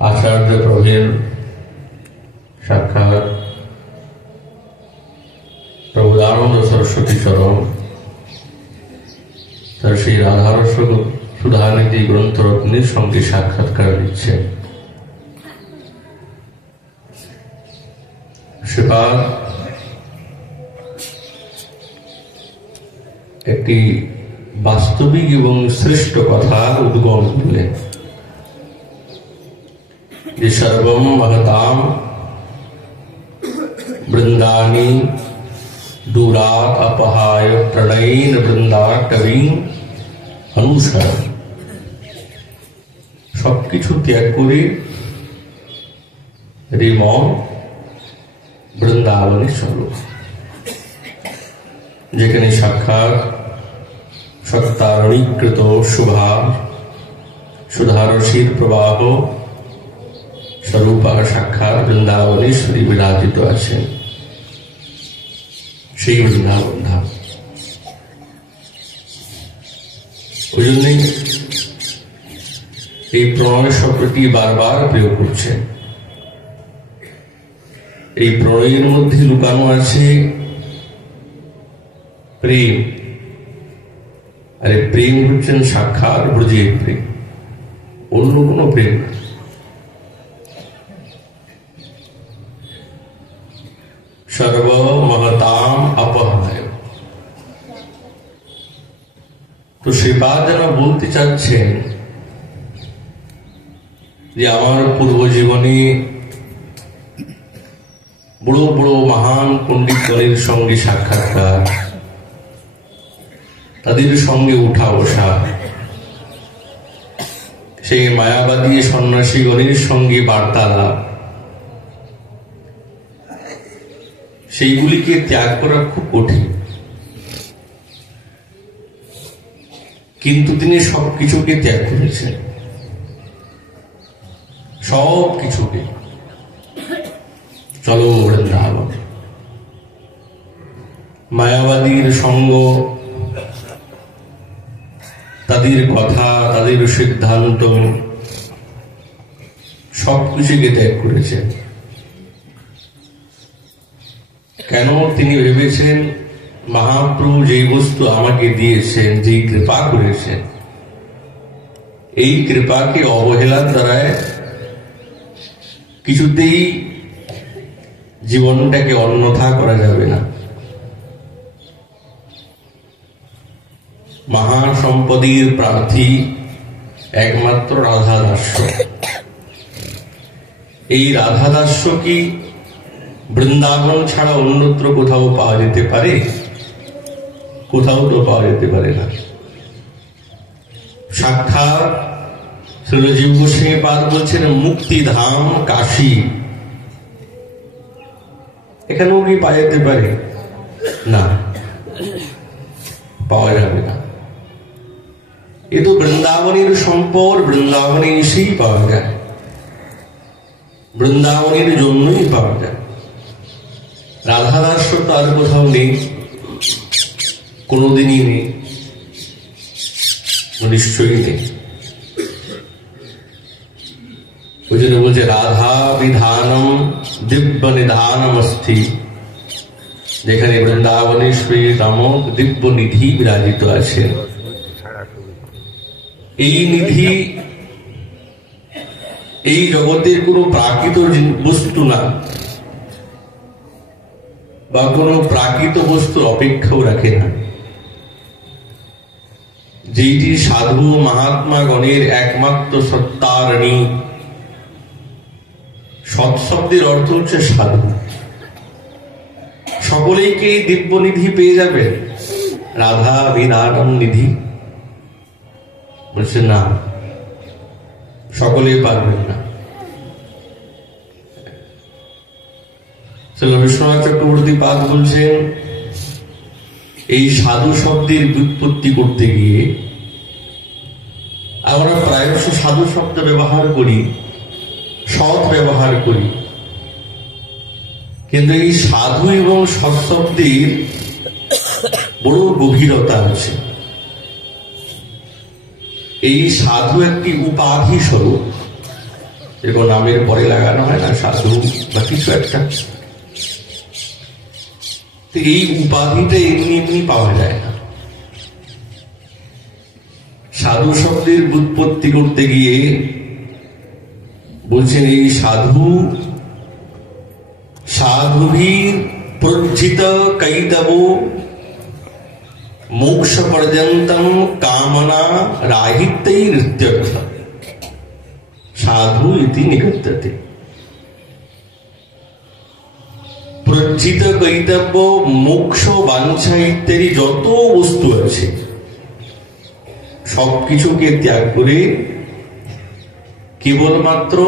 आचार्य प्रभुर साक्षात प्रभुदानंद सरस्वती चरण তার সেই রাধারস সুধানিধি গ্রন্থরত্নের সঙ্গে সাক্ষাৎকার দিচ্ছেন। শ্রীপাদ একটি বাস্তবিক এবং শ্রেষ্ঠ কথা উদ্গম করলেন যে সর্বম মহতাম বৃন্দানি दूरात अपहाय प्रणयन वृंदा कवि अनुसर सबकिछु त्याग करे रिम बृंदावने चलो जेखाने साक्षात सत्तारणीकृत शुभा सुधारसीर प्रवाह स्वरूपा साक्षात बृंदावनेश्वरी विराजित आছেন সেই বৃন্দাবন ধাম। ওই জন্যই এই প্রণয় শব্দটি বারবার প্রয়োগ করছেন। এই প্রণয়ের মধ্যে লুকানো আছে প্রেম, আর প্রেম হচ্ছেন সাক্ষাৎ ব্রজের প্রেম, অন্য কোনো প্রেম না। सर्व महताम अपहाय। तो श्रीपाद যেন বলতে চাচ্ছেন যে আমার পূর্ব জীবনে বড় বড় মহান পণ্ডিতগণের সঙ্গে সাক্ষাৎকার, তাদের সঙ্গে উঠা বসা, সেই মায়াবাদী সন্ন্যাসীগণের সঙ্গে বার্তালাপ, সেইগুলিকে ত্যাগ করা খুব কঠিন। কিন্তু তিনি সবকিছুকে ত্যাগ করেছেন, সবকিছুকে। চলো বৃন্দাবন। মায়াবাদীর সঙ্গ, তাদের কথা, তাদের সিদ্ধান্ত, সবকিছুকে ত্যাগ করেছেন। কেন? তিনি ভেবেছেন মহাপ্রভু যেই বস্তু আমাকে দিয়েছেন, যেই কৃপা করেছেন, এই কৃপাকে অবহেলার দ্বারায় কিছুতেই জীবনটাকে অন্যথা করা যাবে না। মহাসম্পদের প্রার্থী একমাত্র রাধাদাস্য। এই রাধাদাস্য কি বৃন্দাবন ছাড়া অন্যত্র কোথাও পাওয়া যেতে পারে? কোথাও তো পাওয়া যেতে পারে না। সাক্ষাৎ শ্রীজীব গোস্বামী পাদ বলছেন মুক্তিধাম কাশী, এখানেও কি পাওয়া যেতে পারে? না, পাওয়া যাবে না। এ তো বৃন্দাবনের সম্পদ, বৃন্দাবনে এসেই পাওয়া যায়, বৃন্দাবনের জন্যই পাওয়া যায়। রাধাদাস্য তো আর কোথাও নেই, কোনদিনই নেই, নিশ্চয়ই নেই। ওই জন্য বলছে রাধা বিধানম দিব্য নিধানম অস্থি, যেখানে বৃন্দাবনেশ্বরী নামক দিব্য নিধি বিরাজিত আছে। এই নিধি এই জগতের কোনো প্রাকৃত বস্তু না, বা কোনো প্রাকৃত বস্তুর অপেক্ষাও রাখে না। যেটি সাধু মহাত্মা গণের একমাত্র সত্তারণী। সৎ শব্দের অর্থ হচ্ছে সাধু। সকলেই কি দিব্য নিধি পেয়ে যাবে? রাধা বিধানম নিধি বলছে না, সকলেই পারবেন না। বিশ্বনাথ চক্রবর্তী পাদ বলছেন এই সাধু শব্দের ব্যুৎপত্তি করতে গিয়ে আমরা প্রায়শ সাধু শব্দ ব্যবহার করি, সৎ ব্যবহার করি, কিন্তু এই সাধু এবং সৎ শব্দের বড় গভীরতা আছে। এই সাধু একটি উপাধি স্বরূপ, এরকম নামের পরে লাগানো হয় না সাধু বা কিছু একটা, এই উপাধিটা এমনি এমনি পাওয়া যায় না। সাধু শব্দের উৎপত্তি করতে গিয়ে বলছেন এই সাধু সাধুভীর প্রজ্জিত কৈতব মোক্ষ পর্যন্তম কামনা রাহিত্যই নৃত্যর্থ সাধু ইতি নিগত্যতে। প্রজ্জিত কৈতব্য মোক্ষ বাঞ্ছা ইত্যাদি যত বস্তু আছে সবকিছুকে ত্যাগ করে কেবলমাত্র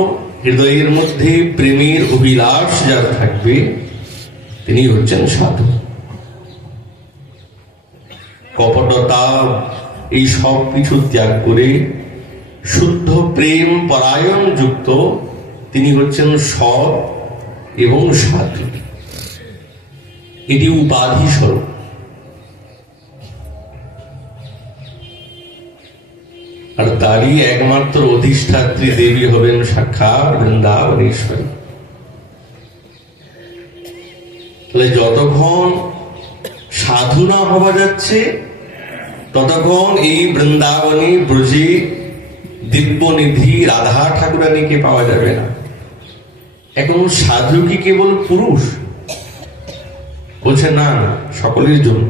হৃদয়ের মধ্যে প্রেমের অভিলাষ যার থাকবে তিনি হচ্ছেন সাধু। কপটতা এই সব কিছু ত্যাগ করে শুদ্ধ প্রেম পরায়ণ যুক্ত তিনি হচ্ছেন সৎ এবং সাধু। এটি উপাধি স্বরূপ। আর তারই একমাত্র অধিষ্ঠাত্রী দেবী হবেন সাক্ষাৎ বৃন্দাবনেশ্বরী। তাহলে যতক্ষণ সাধু না হওয়া যাচ্ছে ততক্ষণ এই বৃন্দাবনে ব্রজে দিব্যনিধি রাধা ঠাকুরানীকে পাওয়া যাবে না। এখন সাধু কি কেবল পুরুষ? বলছে না, সকলের জন্য।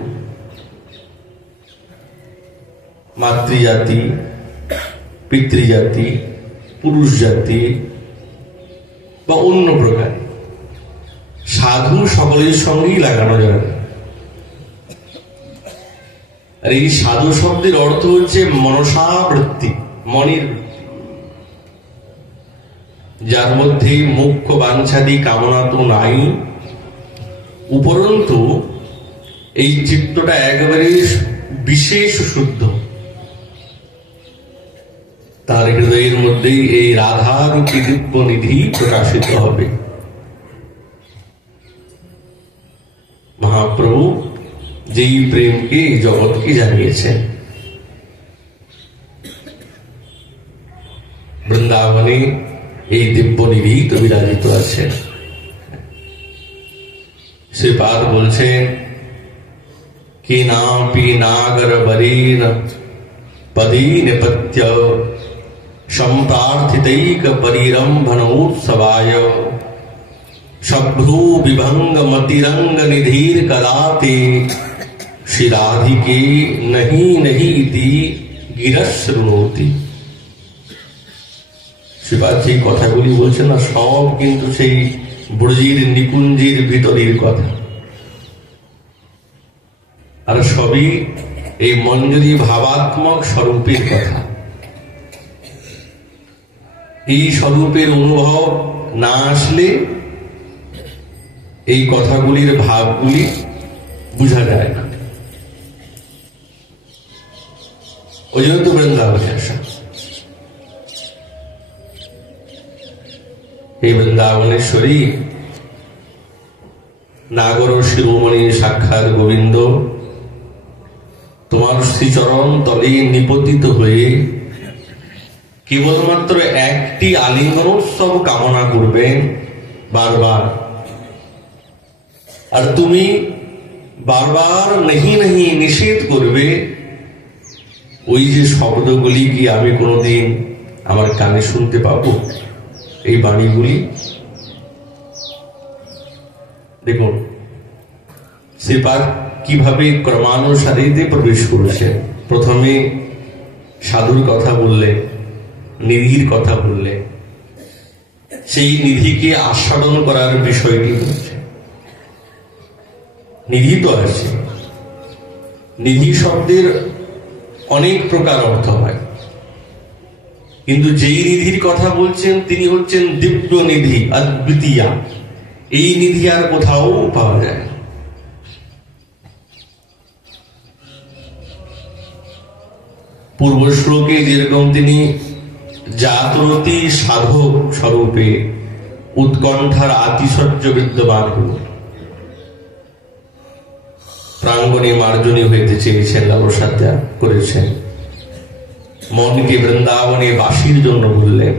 মাতৃজাতি, পিতৃজাতি, পুরুষ জাতি বা অন্য প্রকার সাধু সকলের সঙ্গেই লাগানো যাবে। আর এই সাধু শব্দের অর্থ হচ্ছে মনসাবৃত্তি, মনের বৃত্তি, যার মধ্যে মুখ্য বাঞ্ছাদি কামনা তো নাই, উপরন্তু এই চিত্তটা একেবারে বিশেষ শুদ্ধ। তার হৃদয়ের মধ্যেই এই রাধারূপী দিব্য নিধি প্রকাশিত হবে। মহাপ্রভু যেই প্রেমকে জগৎকে জানিয়েছেন, বৃন্দাবনে এই দিব্য নিধি তো বিরাজিত আছেন। শ্রীপাদ বলছেন কি নাপি নাগর বরেন পদী নিপত্য সম্প্রার্থিতৈক পরিরম্ভনোৎসবায় সভ্রু বিভঙ্গ মতিরঙ্গ নিধির কদাতে শ্রীরাধিকে নহি নহি ইতি গিরশ্রুণোতি। শ্রীপাদ যে কথাগুলি বলছেন না, সব কিন্তু সেই ব্রজের নিকুঞ্জের ভিতরের কথা, আর সবই এই মঞ্জুরি ভাবাত্মক স্বরূপের কথা। এই স্বরূপের অনুভব না আসলে এই কথাগুলির ভাবগুলি বোঝা যায় না। ওই জন্য তো বৃন্দাবনে আসা। এই বৃন্দাবনেশ্বরী নাগর শিরোমণি সাক্ষাৎ গোবিন্দ তোমার শ্রীচরণ তলে নিপতিত হয়ে কেবলমাত্র একটি আলিঙ্গনোৎসব কামনা করবেন বারবার, আর তুমি বারবার নেহি নেহি নিষেধ করবে। ওই যে শব্দগুলি কি আমি কোনোদিন আমার কানে শুনতে পাবো? এই বাণীগুলি দেখুন শ্রীপাদ কিভাবে ক্রমানুসারে প্রবেশ করেছে। প্রথমে সাধুর কথা বললে, নিধির কথা বললে, সেই নিধিকে আস্বাদন করার বিষয়টি বলছে। নিধি তো আছে, নিধি শব্দের অনেক প্রকার অর্থ হয়, কিন্তু যেই নিধির কথা বলছেন তিনি হচ্ছেন দিব্য নিধি, অদ্বিতীয়া। এই নিধি আর কোথাও পাওয়া যায় না। পূর্ব শ্লোকে যেরকম তিনি জাতরতি সাধক স্বরূপে উৎকণ্ঠার আতিশয্য বিদ্যমান হল, প্রাঙ্গণে মার্জনী হইতে চেয়েছেন, লালসা ত্যাগ করেছেন, মনকে বৃন্দাবনে বাসীর জন্য বললেন,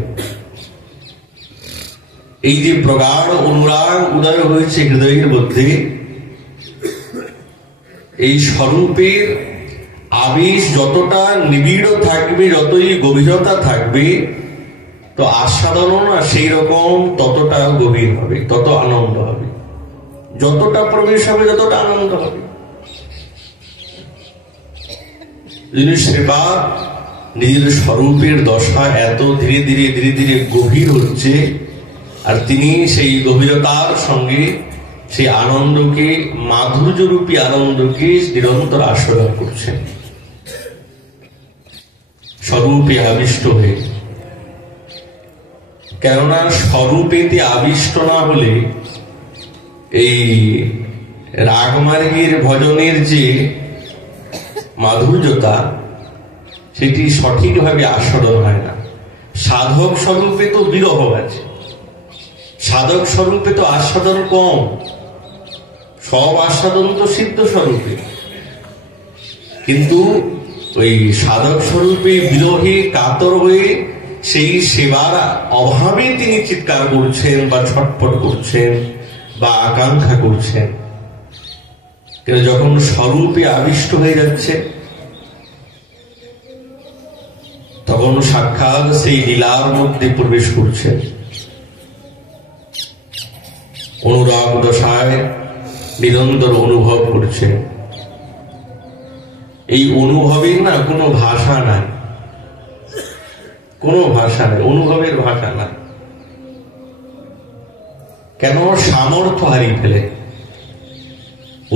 এই যে প্রগাঢ় অনুরাগ উদয় হয়েছে হৃদয়ের মধ্যে, এই স্বরূপের আবেশ যতটা নিবিড় থাকবে, যতই গভীরতা থাকবে, তো আস্বাদনও না সেই রকম ততটা গভীর হবে, তত আনন্দ হবে। যতটা প্রবেশ হবে ততটা আনন্দ হবে। শ্রীপাদ নিজের স্বরূপের দশা এত ধীরে ধীরে ধীরে ধীরে গভীর হচ্ছে, আর তিনি সেই গভীরতার সঙ্গে সেই আনন্দকে, মাধুর্যরূপী আনন্দকে নিরন্তর আস্বাদন করছেন স্বরূপে আবিষ্ট হয়ে। কেননা স্বরূপেতে আবিষ্ট না হলে এই রাগমার্গের ভজনের যে মাধুর্যতা, সেটি সঠিকভাবে আস্বাদন হয় না। সাধক স্বরূপে তো বিরহ আছে, সাধক স্বরূপে তো আস্বাদন কম, সব আস্বাদন তো সিদ্ধ স্বরূপে। কিন্তু ওই সাধক স্বরূপে বিরহে কাতর হয়ে সেই সেবার অভাবে তিনি চিৎকার করছেন বা ছটফট করছেন বা আকাঙ্ক্ষা করছেন। কিন্তু যখন স্বরূপে আবিষ্ট হয়ে যাচ্ছে, তখন সাক্ষাৎ সেই লীলার মধ্যে প্রবেশ করছেন, অনুরাগ দশায় নিরন্তর অনুভব করছে। এই অনুভবের না কোনো ভাষা নাই, কোনো ভাষা নাই, অনুভবের ভাষা নাই। কেন? সামর্থ্য হারিয়ে ফেলে।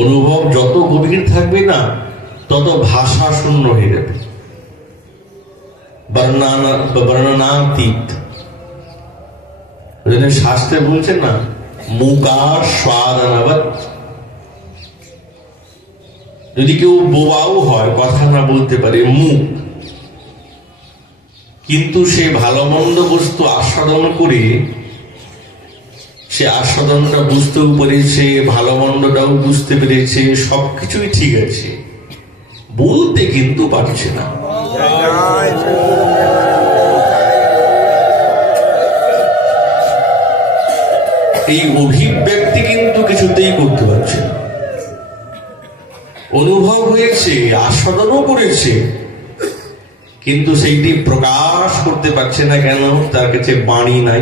অনুভব যত গভীর থাকবে না, তত ভাষা শূন্য হয়ে যাবে, বর্ণনাতীত। শাস্ত্রে বলছেন না, মুকার স্বাদানবৎ। যদি কেউ বোবাও হয়, কথা না বলতে পারে, মুখ, কিন্তু সে ভালো মন্দ বস্তু আস্বাদন করে সে আস্বাদনটা বুঝতেও পেরেছে, ভালো মন্দটাও বুঝতে পেরেছে, সবকিছুই ঠিক আছে, বলতে কিন্তু পারছে না। এই অভিব্যক্তি কিন্তু কিছুতেই করতে পারছে না। অনুভব হয়েছে, আস্বাদনও করেছে, কিন্তু সেইটি প্রকাশ করতে পারছে না। কেন? তার কাছে বাণী নাই।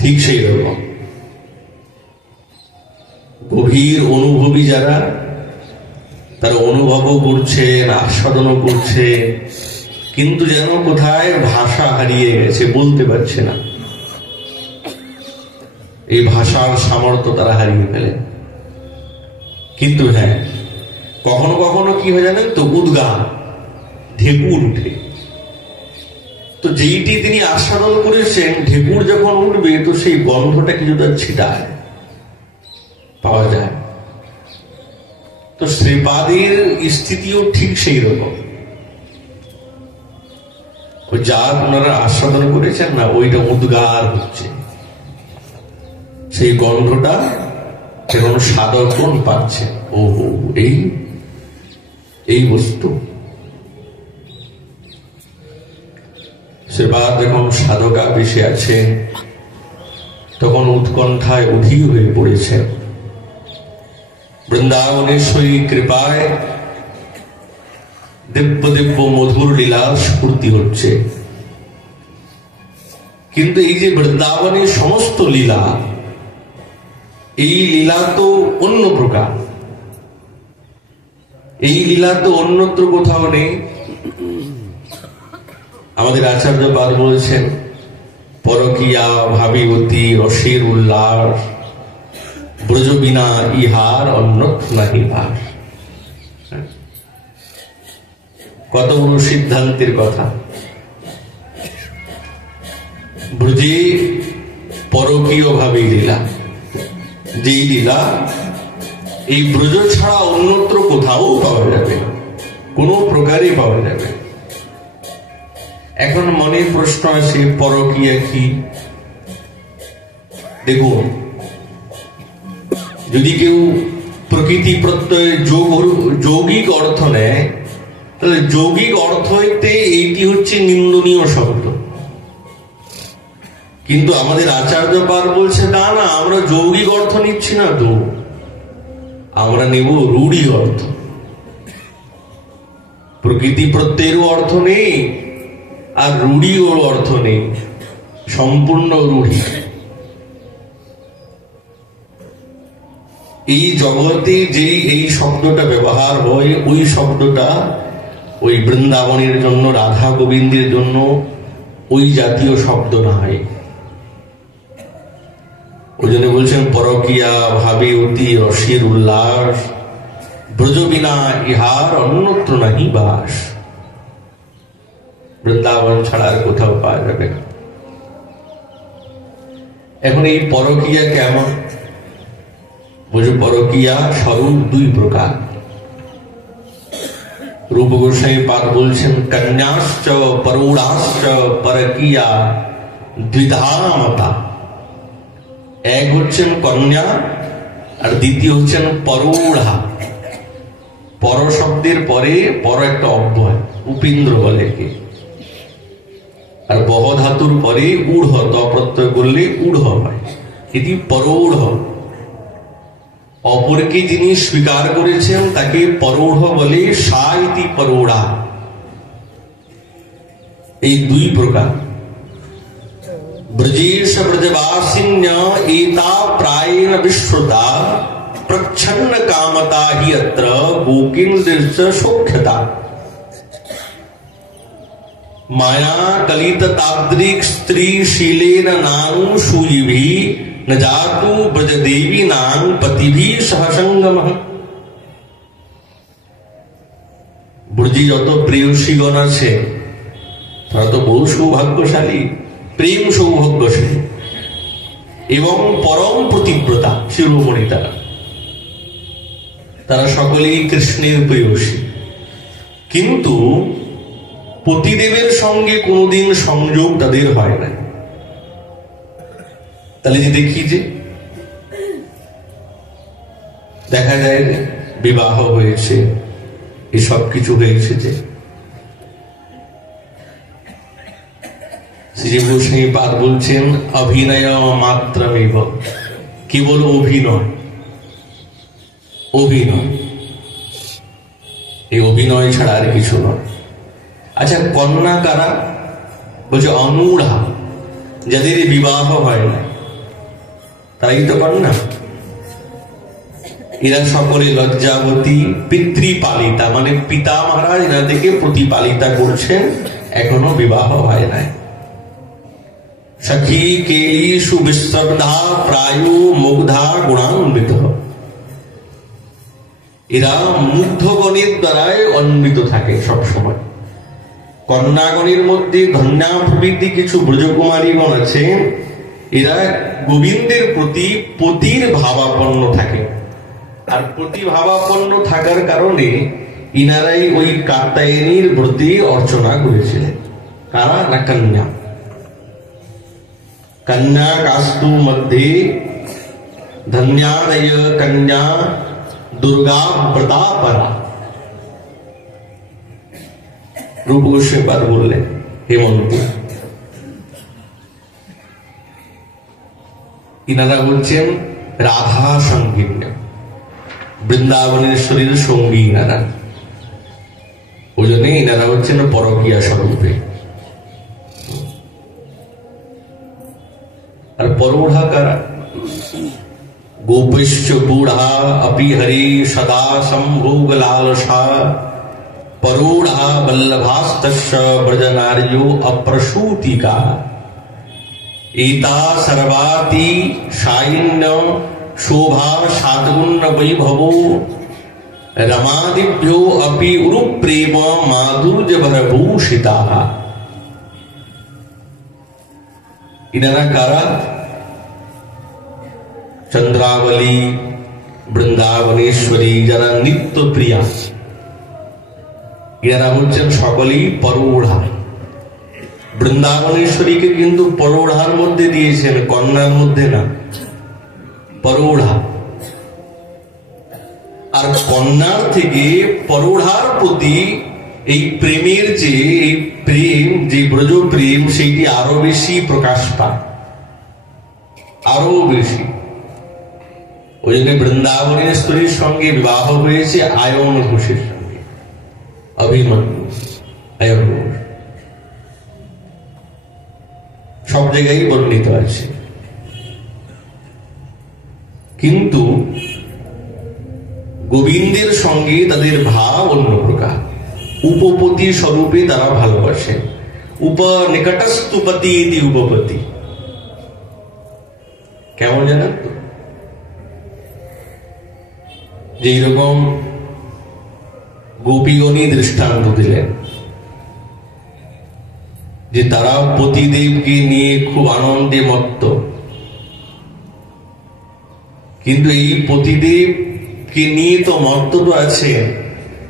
ঠিক সেই রকম গভীর অনুভবী যারা, তারা অনুভবও করছেন, আস্বাদনও করছে, কিন্তু যেন কোথায় ভাষা হারিয়ে গেছে, বলতে পারছে না। এই ভাষার সামর্থ্য তারা হারিয়ে ফেলে। কিন্তু হ্যাঁ, কখনো কখনো কি হয় জানেন তো, উদ্গান, ঢেকুর উঠে। তো যেইটি তিনি আস্বাদন করেছেন, ঢেকুর যখন উঠবে, তো সেই গন্ধটা কিছুটা ছিটায় পাওয়া যায়। তো শ্রীপাদের স্থিতিও ঠিক সেই রকম। যা ওনারা আস্বাদন করেছেন না, ওইটা উদ্গার হচ্ছে, সেই গন্ধটা যেমন সাধকগণ পাচ্ছে। ও এই বস্তু। সেবার যখন সাধকা বেশি আছে, তখন উৎকণ্ঠায় অধীর হয়ে পড়েছে। বৃন্দাবনেশ্বরী কৃপায় দিব্য দিব্য মধুর লীলা স্ফূর্তি হচ্ছে। কিন্তু এই যে বৃন্দাবনের সমস্ত লীলা, এই লীলা তো অন্য প্রকার। এই লীলা তো অন্যত্র কোথাও নেই। আমাদের আচার্য পাদ বলেছেন, পরকিয়া ভাবিবতী রসের উল্লাস, ব্রজ বিনা ইহার অন্যত্র নাহি ভাস। কত বড় সিদ্ধান্তের কথা। ব্রজে পরকীয় ভাবে লীলা, যেই লীলা এই ব্রজ ছাড়া অন্যত্র কোথাও পাওয়া যাবে না, কোনো প্রকারে পাওয়া যাবে। এখন মনের প্রশ্ন আছে, পরকীয়া কি? দেখুন, যদি কেউ প্রকৃতি প্রত্যয় যৌগিক অর্থ নেয়, তাহলে যৌগিক অর্থ হইতে এইটি হচ্ছে নিন্দনীয় শব্দ। কিন্তু আমাদের আচার্য পাল বলছে না না, আমরা যৌগিক অর্থ নিচ্ছি না তো, আমরা নেব রূঢ়ি অর্থ। প্রকৃতি প্রত্যয়েরও অর্থ নেই আর রূঢ়িও অর্থ নেই, সম্পূর্ণ রূঢ়ি। এই জগতে যেই এই শব্দটা ব্যবহার হয়, ওই শব্দটা ওই বৃন্দাবনের জন্য, রাধা গোবিন্দের জন্য ওই জাতীয় শব্দ না হয়। ওই জন্য বলছেন পরকিয়া ভাবে অতি রসের উল্লাস, ব্রজ বিনা ইহার অন্যত্র নাহি বাস। বৃন্দাবন ছাড়া আর কোথাও পাওয়া যাবে না। এখন এই পরকিয়া কেমন? বুঝো, পরকিয়া স্বরূপ দুই প্রকার। রূপ গোস্বামী পাদ বলছেন কন্যাশ্চ পরৌঢ়াশ্চ পরকিয়া দ্বিধামতা। এক হচ্ছেন কন্যা আর দ্বিতীয় হচ্ছেন পরৌঢ়া। পর শব্দের পরে পর একটা অব্যয়, উপেন্দ্র বলে কে, আর বহ ধাতুর পরে ঊঢ় ত প্রত্যয় করলে ঊঢ় হয়, এটি পরৌঢ়। অপরকে যিনি স্বীকার করেছেন তাকে পরৌঢ় বলে, সা ইতি পরৌঢ়া। এই দুই প্রকার। ব্রজেশ ব্রজবাসিন্য এতা প্রায়েণ বিশ্রুতা, প্রচ্ছন্ন কামতা হি অত্র গোকিন্দ্রস্য সৌখ্যতা। মায়া কলিত তাদ্রিক স্ত্রী শীলেন নানু সুয়িভি, ন জাতু ব্রজদেবী নাং পতিভি সহসঙ্গম। ব্রজে যত প্রেয়সীগণ আছে তারা তো বহু সৌভাগ্যশালী, প্রেম সৌভাগ্যশালী এবং পরম প্রতিব্রতা শিরোমণি। তারা সকলেই কৃষ্ণের প্রেয়সী, কিন্তু পতিদেবের সঙ্গে কোনোদিন সংযোগ তাদের হয় না। তাহলে যে দেখি যে দেখা যায় বিবাহ হয়েছে, এসব কিছু হয়েছে, যে শ্রী গোস্বামী পাদ বলছেন অভিনয় মাত্রমেব, কেবল অভিনয়। অভিনয়, এই অভিনয় ছাড়া আর কিছু নয়। আচ্ছা, কন্যা কারা? বলছে অনূঢ়া, যাদের বিবাহ হয় না তারাই তো কন্যা। এরা সকলে লজ্জাবতী, পিতৃপালিতা, মানে পিতা মহারাজ এনাদেরকে প্রতিপালিতা করছেন, এখনো বিবাহ হয় নাই। সখী কেলি সুবিশ্রদ্ধা প্রায়ু মুগ্ধা গুণান্বিত। এরা মুগ্ধগণের দ্বারাই অন্বিত থাকে সবসময়। কন্যাগণের মধ্যে ধন্যা প্রভৃতি কিছু ব্রজকুমারীগণ আছে, এরা গোবিন্দের প্রতি পতির ভাবাপন্ন থাকে। আর পতি ভাবাপন্ন থাকার কারণে ইনারাই ওই কাত্যায়নীর প্রতি অর্চনা করেছিলেন। কারা? না কন্যা। কন্যা কাস্তু মধ্যে ধন্যাদয় কন্যা দুর্গা প্রতাপরা। রূপ গোস্বামী পাদ বললেন হেমন্ত, ইনারা হচ্ছেন রাধা সঙ্গীন্য, বৃন্দাবনেশ্বরীর সঙ্গী ইনারা। ওই জন্য ইনারা হচ্ছেন পরকীয়া স্বরূপে। আর পরৌঢ়া কারা? গোপেশ্চ বুঢ়া अपि हरि सदा संभोग लालसा, परोढ़ा वल्लभास्तस्य ब्रजनार्यो अप्रसूतिका। एता सर्वाति शायिन्य शोभा सातगुण्य वैभवो, रमादिभ्यो अपि उरुप्रेम माधुर्य भरभूषिता। इनरा कारा? चंद्रावली, বৃন্দাবনেশ্বরী, যারা নিত্য প্রিয়া, এরা হচ্ছেন সকলেই পরৌঢ়া। বৃন্দাবনেশ্বরীকে কিন্তু পরৌঢ়ার মধ্যে দিয়েছেন, কন্যার মধ্যে না, পরৌঢ়া। আর কন্যার থেকে পরৌঢ়ার প্রতি এই প্রেমের যে এই প্রেম, যে ব্রজ প্রেম, সেইটি আরো বেশি প্রকাশ পায়। আরো বেশি। ওই জন্য বৃন্দাবনের স্ত্রীর সঙ্গে বিবাহ হয়েছে আয়ন ঘোষের সঙ্গে, অভিমন্যু আয়ন ঘোষ, সব জায়গায় বর্ণিত আছে। কিন্তু গোবিন্দের সঙ্গে তাদের ভাব অন্য প্রকার, উপপতি স্বরূপে তারা ভালোবাসে। উপনিকটস্থপতি ইতি উপপতি, কেমন জানেন তো? যেই রকম গোপীগণই দৃষ্টান্ত দিলেন যে তারা পতিদেবকে নিয়ে খুব আনন্দে মত্ত, কিন্তু এই পতিদেবকে নিয়ে তো মত্ত তো আছে,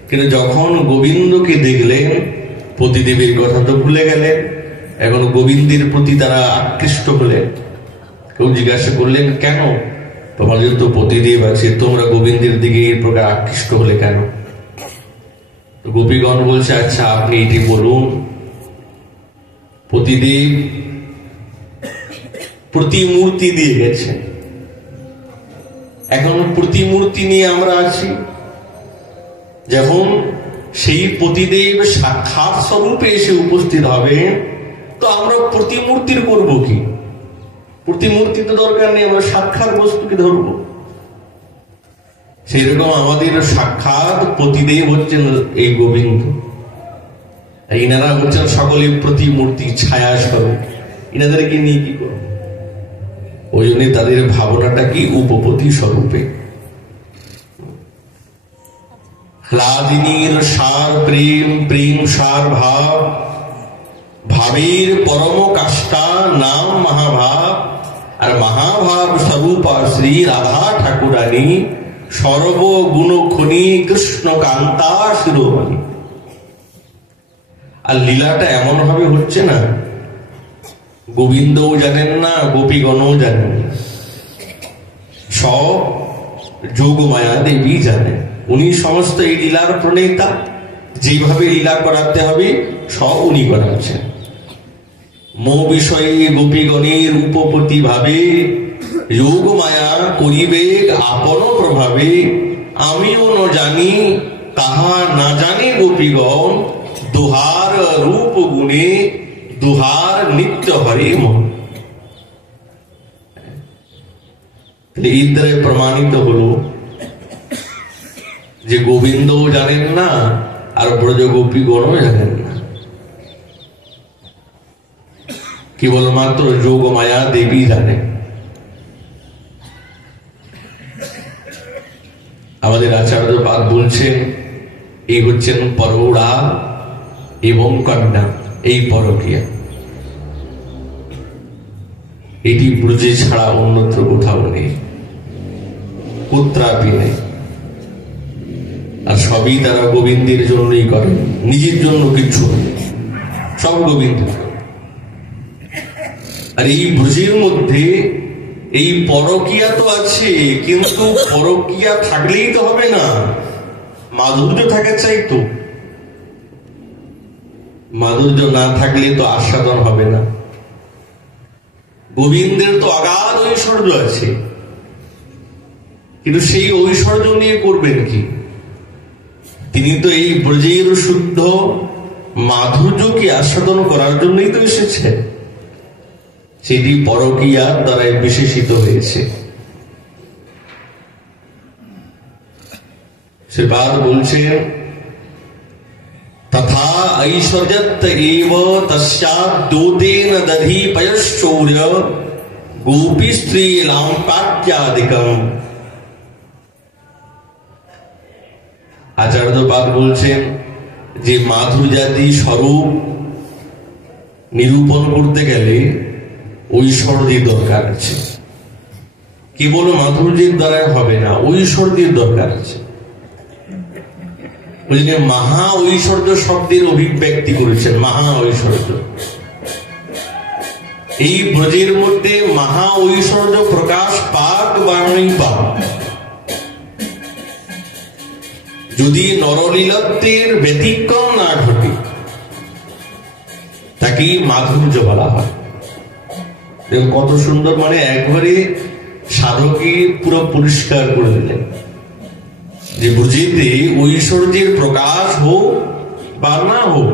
কিন্তু যখন গোবিন্দকে দেখলেন পতিদেবের কথা তো ভুলে গেলেন, এখন গোবিন্দের প্রতি তারা আকৃষ্ট হলেন। কেউ জিজ্ঞাসা করলেন কেন? তোমাদের তো পতিদেব আছে, তোমরা গোবিন্দের দিকে এই প্রকার আকৃষ্ট হলে কেন? তো গোপীগণ বলছে, আচ্ছা আপনি এটি বলুন, পতিদেব প্রতিমূর্তি দিয়ে গেছে, এখন প্রতিমূর্তি নিয়ে আমরা আছি। যখন সেই পতিদেব সাক্ষাৎ স্বরূপে এসে উপস্থিত হবে, তো আমরা প্রতিমূর্তির করব কি? প্রতিমূর্তি তো দরকার নেই, আমরা সাক্ষাৎ বস্তুকে ধরব। সেই রকম আমাদের সাক্ষাৎ পতিদেব হচ্ছেন এই গোবিন্দ, ইনারা হচ্ছেন সকলে প্রতিমূর্তি, ছায়া স্বরূপ। ইনাদেরকে নিয়ে কি করব? ওই জন্য তাদের ভাবনাটা কি উপপতি স্বরূপে। হ্লাদিনীর সার প্রেম, প্রেম সার ভাব, ভাবের পরম কাষ্টা নাম মহাভাব। আর মহাভাব স্বরূপা শ্রী রাধা ঠাকুরানী, সর্বগুণ খনি কৃষ্ণ কান্তা শিরোমণি। আর লীলাটা এমন ভাবে হচ্ছে না, গোবিন্দও জানেন না, গোপীগণও জানেন না, সব যোগমায়া দেবী জানেন। উনি সমস্ত এই লীলার প্রণেতা, যেভাবে লীলা করাতে হবে সব উনি করাচ্ছেন। মো বিষয়ে গোপীগণের উপপতি ভাবে, যোগমায়া করিবে আপন প্রভাবে। আমিও ন জানি তাহা না জানে গোপীগণ, দুহার রূপ গুণে দুহার নিত্য হরে মন। এই দ্বারা প্রমাণিত হলো যে গোবিন্দও জানেন না আর ব্রজ গোপীগণও জানেন না, কেবলমাত্র যোগমায়া দেবী জানেন। আমাদের আচার্যপাদ বলছেন, এই হচ্ছেন পরৌড়া এবং কন্যা, এই পরকীয়া। এটি ব্রজে ছাড়া অন্যত্র কোথাও নেই, পুত্রাপি নেই। আর সবই তারা গোবিন্দের জন্যই করেন, নিজের জন্য কিছু সব গোবিন্দের। আর এই ব্রজের মধ্যে এই পরকীয়া তো আছে, কিন্তু পরকীয়া থাকলেই তো হবে না, মাধুর্য থাকা চাই তো। মাধুর্য না থাকলে তো আস্বাদন হবে না। গোবিন্দের তো অগাধ ঐশ্বর্য আছে, কিন্তু সেই ঐশ্বর্য নিয়ে করবেন কি? তিনি তো এই ব্রজের শুদ্ধ মাধুর্যকে আস্বাদন করার জন্যই তো এসেছে, সেটি পরকীয়ার দ্বারাই বিশেষিত হয়েছে। সে বাদ বলছেন, তথা ঐশ্বর্যত এব তস্যাৎ দূতেন দধি পয়শ্চৌর্য গোপী স্ত্রী লাম্পাট্যাদিকম। আচার্যপাদ বলছেন যে মাধুর্যাদি স্বরূপ নিরূপণ করতে গেলে ঐশ্বর্যের দরকার আছে, কেবল মাধুর্যের দ্বারা হবে না, ঐশ্বর্যের দরকার আছে। মহা ঐশ্বর্য শব্দের অভিব্যক্তি করেছেন, মহা ঐশ্বর্য। এই ব্রজের মধ্যে মহা ঐশ্বর্য প্রকাশ পাক বা নই পাক, যদি নরলীলত্বের ব্যতিক্রম না ঘটে তাকে মাধুর্য বলা হয়। কত সুন্দর, মানে একবারে সাধকে পুরো পরিষ্কার করে দিলেন যে ব্রজেতে ঐশ্বর্যের প্রকাশ হোক বা না হোক,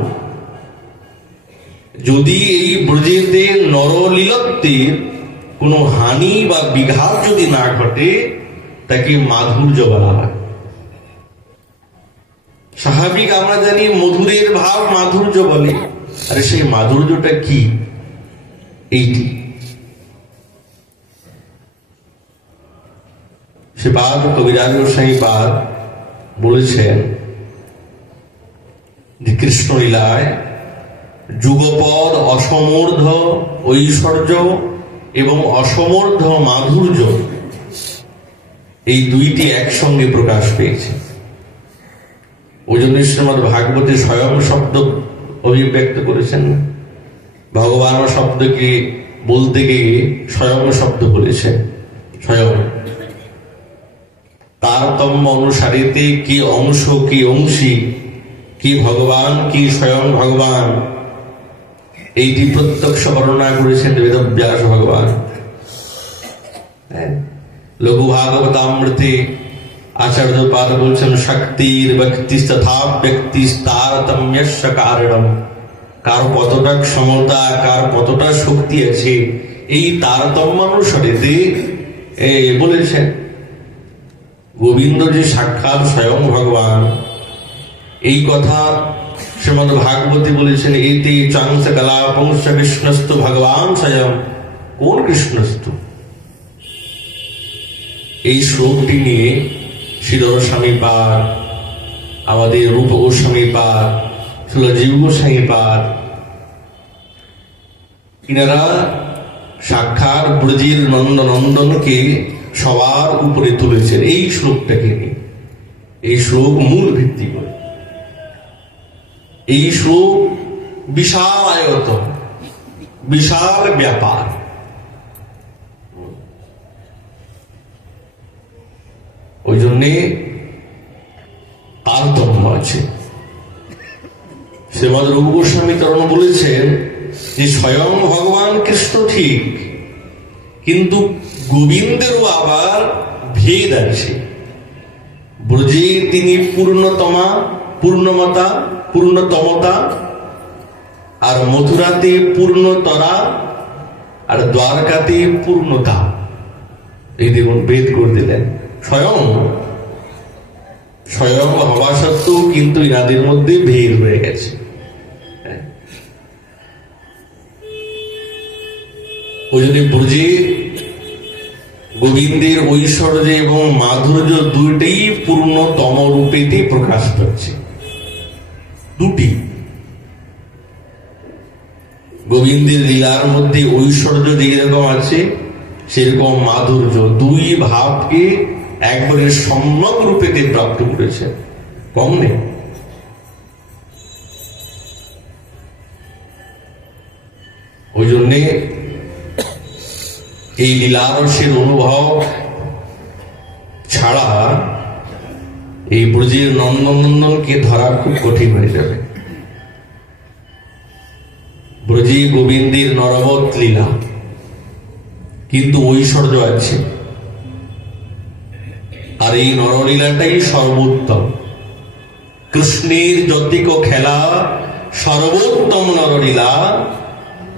যদি এই ব্রজেতে নরলীলত্বের কোনো হানি বা বিঘাত যদি না ঘটে, তাকে মাধুর্য বলা হয়। স্বাভাবিক আমরা জানি মধুরের ভাব মাধুর্য বলে, আরে সেই মাধুর্যটা কি? এইটি শ্রীপাদ কবিরাজ গোস্বামী পাদ বলেছেন যে কৃষ্ণ লীলায় যুগপদ অসমর্ধ ঐশ্বর্য এবং অসমর্ধ মাধুর্য, এই দুইটি একসঙ্গে প্রকাশ পেয়েছে। ওই জন্য শ্রীমদ্ ভাগবতে স্বয়ং শব্দ অভিব্যক্ত করেছেন। ভগবান শব্দকে বলতে গিয়ে স্বয়ং শব্দ বলেছেন। স্বয়ং তারতম্য অনুসারেতে কি অংশ কি অংশী, কি ভগবান কি স্বয়ং ভগবান, এইটি প্রত্যক্ষ বর্ণনা করেছেন বেদব্যাস ভগবান। লঘু ভাগবতামৃতে আচার্য পাদ বলছেন শক্তির ব্যক্তি তথা ব্যক্তি তারতম্যস্য কারণম, কার কতটা ক্ষমতা কার কতটা শক্তি আছে এই তারতম্য অনুসারে বলেছেন। গোবিন্দ যে সাক্ষাৎ স্বয়ং ভগবান, এই কথা শ্রীমদ্ ভাগবতী বলেছেন। এতে চাংস কলা পংস কৃষ্ণস্তু ভগবান স্বয়ং। কোন কৃষ্ণস্তু? এই শ্লোকটি নিয়ে শ্রীধর স্বামী পাদ, আমাদের রূপ গোস্বামী পাদ, শিলজীব গোস্বামী পাদ, ইনারা সাক্ষাৎ ব্রজের নন্দনন্দনকে সবার উপরে তুলেছেন এই শ্লোকটাকে নিয়ে। এই শ্লোক মূল ভিত্তি করে। এই শ্লোক বিশাল আয়তন, বিশাল ব্যাপার। ওই জন্যে তারতম্য আছে। শ্রীমদ রূপ গোস্বামী তরণ বলেছেন যে স্বয়ং ভগবান কৃষ্ণ ঠিক, কিন্তু গোবিন্দেরও আবার ভেদ আছে। ব্রজে তিনি পূর্ণমতা, আর মথুরাতে পূর্ণতরা, আর দ্বারকাতে পূর্ণতা। এই দেখুন ভেদ করে দিলেন। স্বয়ং হওয়া সত্ত্বেও কিন্তু ইনাদের মধ্যে ভেদ হয়ে গেছে। ওই জন্য ব্রজে গোবিন্দের ঐশ্বর্য এবং মাধুর্য দুইটাই পূর্ণতম রূপেতে প্রকাশ পাচ্ছে। দুটি গোবিন্দের লীলার মধ্যে ঐশ্বর্য যেরকম আছে সেরকম মাধুর্য, দুই ভাবকে একবারে সম্যক রূপেতে প্রাপ্ত করেছে, কম নেই। ওই জন্যে এই লীলারসের অনুভব ছাড়া এই ব্রজের নন্দনন্দনকে ধরা খুব কঠিন হয়ে যাবে। ব্রজে গোবিন্দের নরবত লীলা, কিন্তু ঐশ্বর্য আছে। আর এই নরলীলাটাই সর্বোত্তম। কৃষ্ণের যতিক খেলা সর্বোত্তম নরলীলা,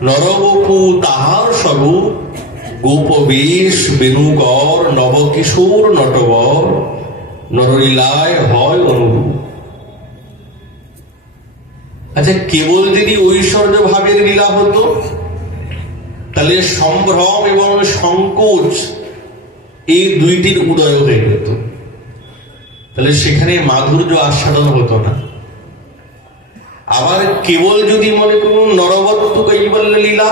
নরবপু তাহার স্বরূপ, গোপবেশ বেণুকর নবকিশোর নটবর, নরলীলায় হয় অনুরূপ। আচ্ছা, কেবল যদি ঐশ্বর্য ভাবের লীলা হতো তাহলে সম্ভ্রম এবং সংকোচ এই দুইটির উদয় হয়ে যেত, তাহলে সেখানে মাধুর্য আস্বাদন হতো না। আবার কেবল যদি মনে করুন নরবত্ত কৈবল্য লীলা,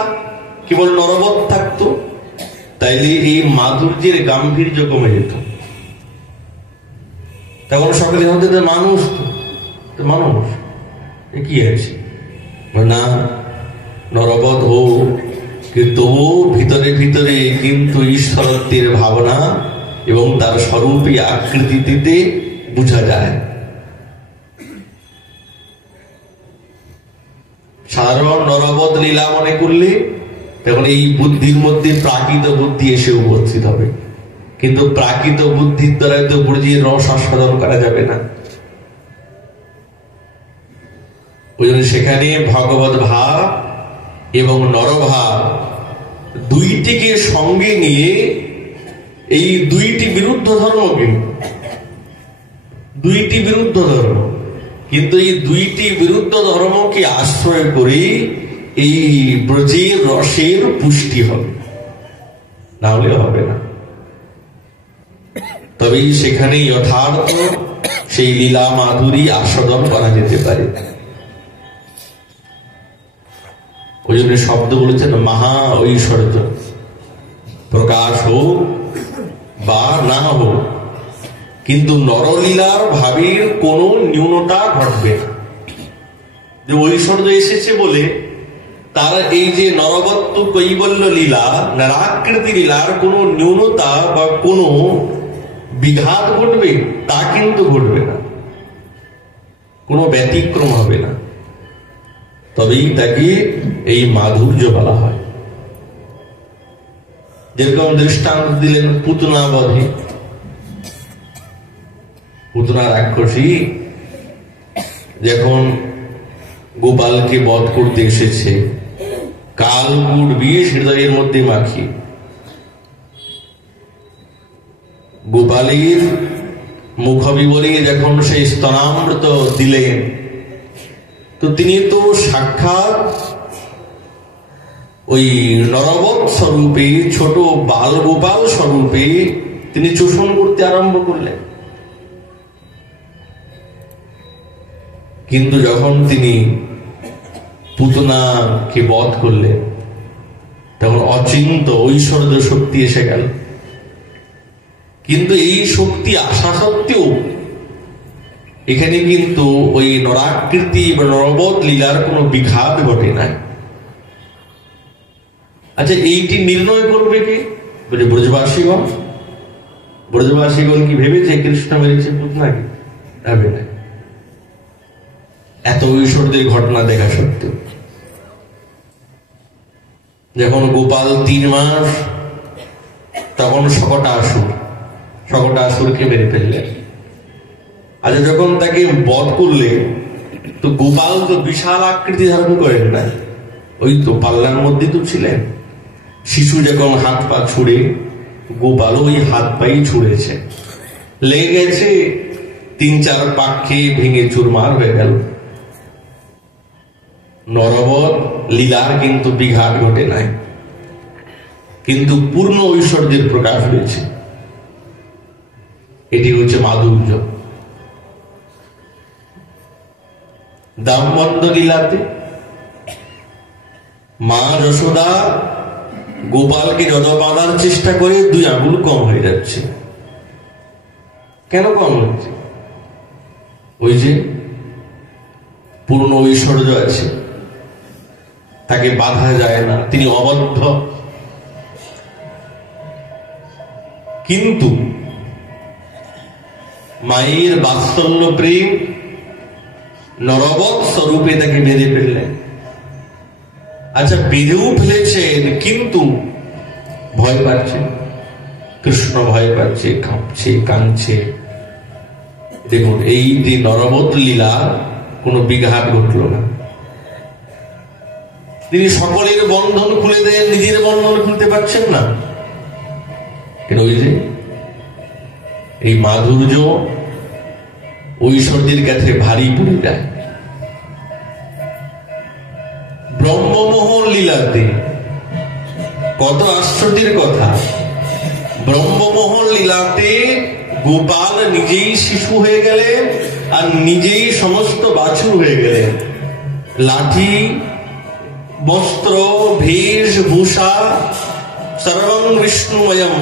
কেবল নরবত থাকতো, তাইলে এই মাধুর্যের গাম্ভীর্য কমে যেত। তখন সকালে হতে মানুষ তো মানুষ কি আছে না, নরবত হোক, কিন্তু ভিতরে ভিতরে কিন্তু ঈশ্বরত্বের ভাবনা এবং তার স্বরূপী আকৃতিতে বোঝা যায়। সাধারণ নরবত লীলা মনে করলে তখন এই বুদ্ধির মধ্যে প্রাকৃত বুদ্ধি এসে উপস্থিত হবে। কিন্তু প্রাকৃত বুদ্ধির দ্বারা তো ব্রজের রস আস্বাদন করা যাবে না। ওই জন্য সেখানে ভগবত ভাব এবং নরভাব দুইটিকে সঙ্গে নিয়ে, এই দুইটি বিরুদ্ধ ধর্ম, দুইটি বিরুদ্ধ ধর্ম, কিন্তু এই দুইটি বিরুদ্ধ ধর্মকে আশ্রয় করে এই ব্রজের রসের পুষ্টি হবে, না হলে হবে না। তবেই সেখানে যথার্থ সেই লীলা মাধুরী আস্বাদন করা যেতে পারে। ওই জন্য শব্দ বলেছেন মহা ঐশ্বর্য, প্রকাশ হোক বা না হোক, কিন্তু নরলীলার ভাবের কোন ন্যূনতা ঘটবে না। যে ঐশ্বর্য এসেছে বলে তার এই যে নরবত্ত কৈবল্য লীলা, নারাকৃতি লীলার কোন ন্যূনতা বা কোন বিঘাত ঘটবে তা কিন্তু ঘটবে না, কোনো ব্যতিক্রম হবে না। তবেই তাকে এই মাধুর্য বলা হয়। যেরকম দৃষ্টান্ত দিলেন পুতনা বধে। পুতনা রাক্ষসী যখন গোপালকে বধ করতে এসেছে, কালকূট বিষ হৃদয়ের মধ্যে মাখিয়ে গোপালের মুখবিবরে যখন সেই স্তনামৃত দিলেন, তো তিনি তো সাক্ষাৎ ওই নরবৎ স্বরূপে, ছোট বাল গোপাল স্বরূপে তিনি চোষণ করতে আরম্ভ করলেন। কিন্তু যখন তিনি পুতনাকে বধ করলেন, তখন অচিন্ত ঐশ্বর্য শক্তি এসে গেল। কিন্তু এই শক্তি আসা সত্ত্বেও এখানে কিন্তু ওই নরাকৃতি বা নরবৎ লীলার কোনো বিঘাত ঘটে নাই। আচ্ছা, এইটি নির্ণয় করবে কে? বলে ব্রজবাসীগণ। ব্রজবাসীগণ কি ভেবেছে কৃষ্ণ মেরেছে পুতনাকে? ভাবে না। এত ঐশ্বর্যের ঘটনা দেখা সত্ত্বেও যখন গোপাল 3 মাস, তখন শকটাসুরকে মেরে ফেললেন। আচ্ছা, যখন তাকে বধ করলে তো গোপাল তো বিশাল আকৃতি ধারণ করেন না, ওই তো পাল্লার মধ্যে তো ছিলেন। শিশু যখন হাত পা ছুড়ে, গোপাল ওই হাত পাই ছুড়েছে, লেগে গেছে, 3-4 পাক খেয়ে ভেঙে চুরমার হয়ে গেল। নরবৎ লীলার কিন্তু বিঘাত ঘটে নাই, কিন্তু পূর্ণ ঐশ্বর্যের প্রকাশ হয়েছে। এটি হচ্ছে মাধুর্য। দামবন্ধ লীলাতে মা যশোদা গোপালকে যত বাঁধার চেষ্টা করে 2 আঙুল কম হয়ে যাচ্ছে। কেন কম হচ্ছে? ওই যে পূর্ণ ঐশ্বর্য আছে, তাকে বাধা যায় না, তিনি অবদ্ধ। কিন্তু মায়ের বাৎসল্য প্রেম নরবৎ স্বরূপে তাকে বেঁধে ফেললেন। আচ্ছা, বেঁধেও ফেলেছেন, কিন্তু ভয় পাচ্ছে, কৃষ্ণ ভয় পাচ্ছে, কাঁপছে, কাঁদছে। দেখুন, এই যে নরবৎ লীলা কোনো বিঘাত ঘটল না। তিনি সকলের বন্ধন খুলে দেন, নিজের বন্ধন খুলতে পারছেন না। কেন? ওই যে এই মাধুর্য ঐশ্বর্যের কাছে ভারী পড়ে যায়। ব্রহ্মমোহন লীলাতে কত আশ্চর্যের কথা! ব্রহ্মমোহন লীলাতে গোপাল নিজেই শিশু হয়ে গেলেন আর নিজেই সমস্ত বাছুর হয়ে গেলেন। লাঠি, বস্ত্র, বেশভূষা সর্বং বিষ্ণুময়ম,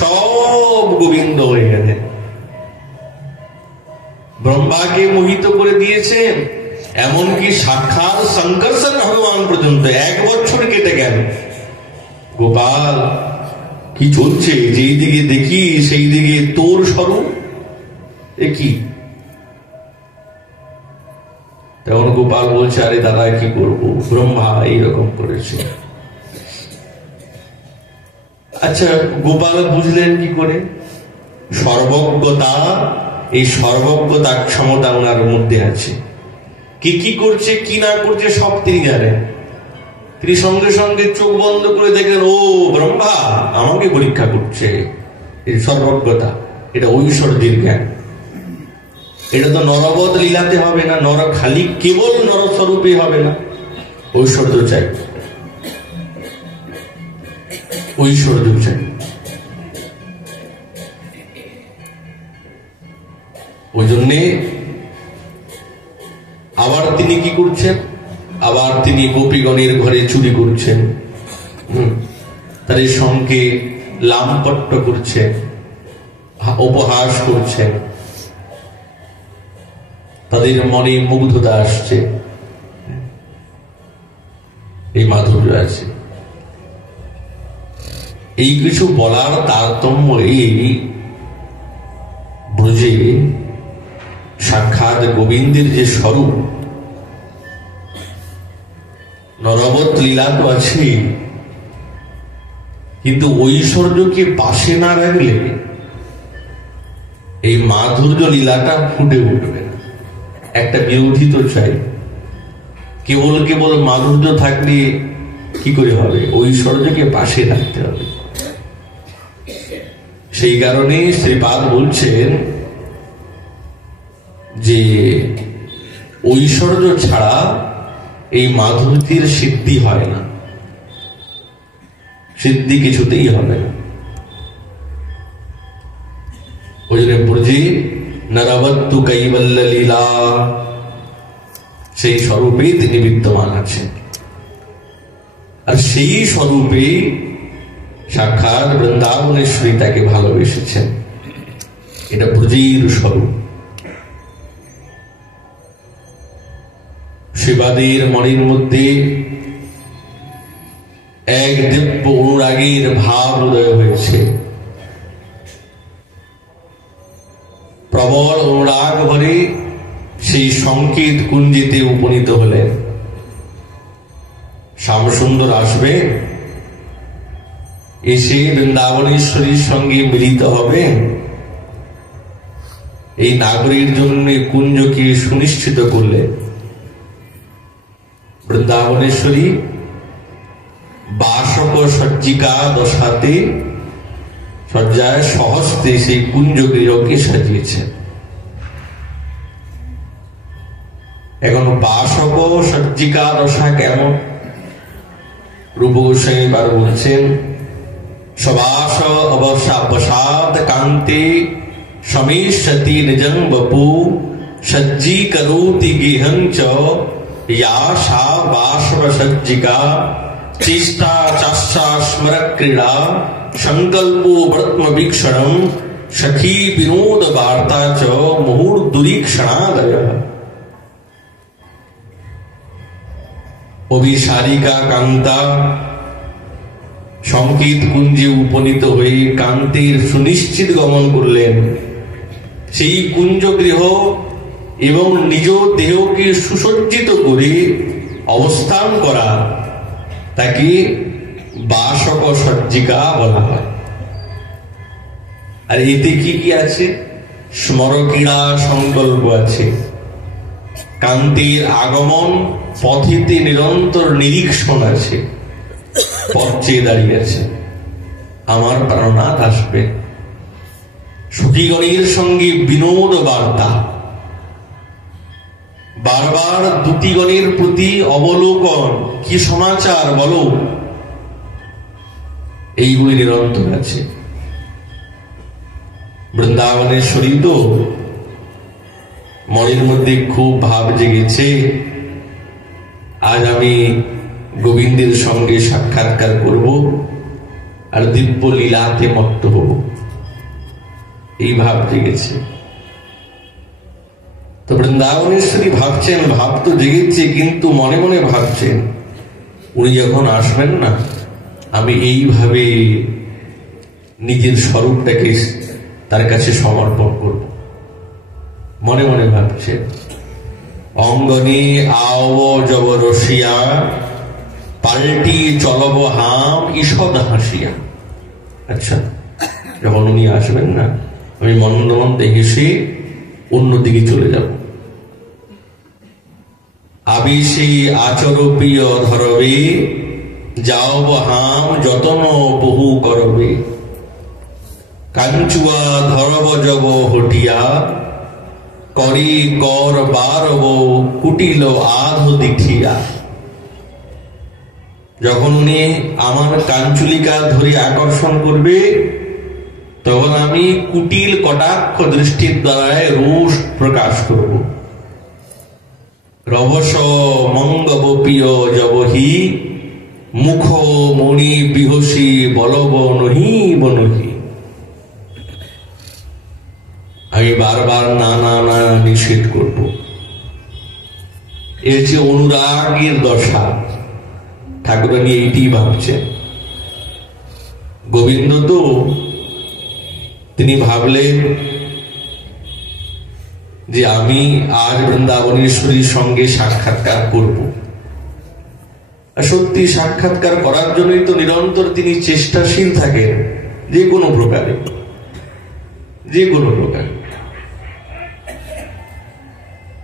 সব গোবিন্দ হয়ে গেলেন। ব্রহ্মাকে মোহিত করে দিয়েছেন, এমনকি সাক্ষাৎ শঙ্কর্ষণ ভগবান পর্যন্ত 1 বছর কেটে গেল। গোপাল, কি চলছে? যেই দিকে দেখি সেই দিকে তোর স্বরূপ, এ কি? তখন গোপাল বলছে, আরে দাদা কি করবো, ব্রহ্মা এইরকম করেছে। আচ্ছা, গোপাল বুঝলেন কি করে? সর্বজ্ঞতা, এই সর্বজ্ঞতা ক্ষমতা ওনার মধ্যে আছে। কি কি করছে কি না করছে সব তিনি জানেন। তিনি সঙ্গে সঙ্গে চোখ বন্ধ করে দেখলেন, ও ব্রহ্মা আমাকে পরীক্ষা করছে। এই সর্বজ্ঞতা, এটা ঐশ্বর্যের জ্ঞান। এটা তো নরবধ লীলাতে হবে না, নর খালি কেবল নরস্বরূপে হবে না, ঐশ্বর্য চাই, ঐশ্বর্য চাই। ওই জন্যে আবার তিনি কি করছেন? আবার তিনি গোপীগণের ঘরে চুরি করছেন, তাদের সঙ্গে লামপট্ট করছেন, উপহাস করছেন, তাদের মনে মুগ্ধতা আসছে, এই মাধুর্য আছে। এই কিছু বলার তারতম্য এই ব্রজে সাক্ষাৎ গোবিন্দের যে স্বরূপ, নরবত লীলা তো আছে, কিন্তু ঐশ্বর্যকে পাশে না রাখলে এই মাধুর্য লীলাটা ফুটে উঠবে না। একটা বিরোধী তো চাই। কেবল কেবল মাধুর্য থাকলে কি করে হবে? ঐশ্বর্যকে পাশে রাখতে হবে। সেই কারণে শ্রীপাদ বলছেন যে ঐশ্বর্য ছাড়া এই মাধুর্যের সিদ্ধি হয় না, সিদ্ধি কিছুতেই হবে না। ওই জন্য ব্রজে নরবত্তু কৈবল্য লীলা, সেই স্বরূপে তিনি বিদ্যমান আছেন। আর সেই স্বরূপে সাক্ষাৎ বৃন্দাবনেশ্বরী তাকে ভালোবেসেছেন। এটা ব্রজের স্বরূপ। শিবাদের মনের মধ্যে এক দিব্য অনুরাগের ভাব উদয় হয়েছে। প্রবল অনুরাগ ভরে সেই সংকেত কুঞ্জিতে উপনীত হলেন। শ্যামসুন্দর আসবে, এসে বৃন্দাবনেশ্বরীর সঙ্গে মিলিত হবে, এই নাগরীর জন্য কুঞ্জকে সুনিশ্চিত করলেন। বৃন্দাবনেশ্বরী বাসক সজ্জিকা দশাতে সজ্জায় সহস্তে সেই কুঞ্জ গৃহকে সাজিয়েছেন। এখন বাসক সজ্জিকা দশা কেমন? রূপ গোস্বামী বার বলছেন, সবাস অবসাদ কান্তে সমেশতি নিজং বপু সজ্জীকরোতি গৃহং চ या सा वासव सज्जिका चेष्टा चाष्टा स्मर क्रीड़ा संकल्पो व्रत्म वीक्षणम सखी विनोद वार्ता च मुहूर्दुरीक्षणादय। অভিসারিকা কান্তা সংকেত কুঞ্জে উপনীত হয়ে কান্তের সুনিশ্চিত গমন করলেন। সেই কুঞ্জ গৃহ এবং নিজ দেহকে সুসজ্জিত করে অবস্থান করা, তাকে বাসক সজ্জিকা বলা হয়। আর এতে কি কি আছে? স্মরক্রীড়া সংকল্প আছে, কান্তের আগমন পথেতে নিরন্তর নিরীক্ষণ আছে, পথ চেয়ে দাঁড়িয়ে আছে, আমার প্রাণনাথ আসবে। সখীগণের সঙ্গে বিনোদ বার্তা, বারবার দুতিগণের প্রতি অবলোকন, কি সমাচার বলো, এইগুলি নিরন্তর আছে। বৃন্দাবনেশ্বরী তো মনের মধ্যে খুব ভাব জেগেছে, আজ আমি গোবিন্দের সঙ্গে সাক্ষাৎকার করব আর দিব্য লীলাতে মত্ত হব, এই ভাব জেগেছে। তো বৃন্দাবনেশ্বরী ভাবছেন, ভাব তো জেগেছে, কিন্তু মনে মনে ভাবছেন উনি যখন আসবেন না, আমি এইভাবে নিজের স্বরূপটাকে তার কাছে সমর্পণ করব, মনে মনে ভাবছেন। অঙ্গনে আও জব রসিয়া পাল্টি চলব হাম ঈষদ হাসিয়া। আচ্ছা, যখন উনি আসবেন না, আমি মন্দ মন্দে হেসে অন্যদিকে চলে যাব। আবিষে আচর প্রিয় ধরবে, যাও হাম যতন বহু করবে। কাঞ্চুয়া ধরব জব হটিয়া, করি কর বারব কুটিল আধ দিঠিয়া। যখন উনি আমার কাঞ্চুলিকা ধরে আকর্ষণ করবে, তখন আমি কুটিল কটাক্ষ দৃষ্টির দ্বারায় রোষ প্রকাশ করব। রবস মঙ্গব প্রিয় জবহি, মুখ মণি বিহসী বলব নহি বনহি। আমি বারবার না না না নিষেধ করব। এর যে অনুরাগের দশা, ঠাকুরানী এইটি ভাবছেন। গোবিন্দ তো তিনি ভাবলেন যে আমি আজ বৃন্দাবনেশ্বরীর সঙ্গে সাক্ষাৎকার করব। সত্যি সাক্ষাৎকার করার জন্যই তো নিরন্তর তিনি চেষ্টাশীল থাকেন, যে কোনো প্রকারে, যে কোনো প্রকারে।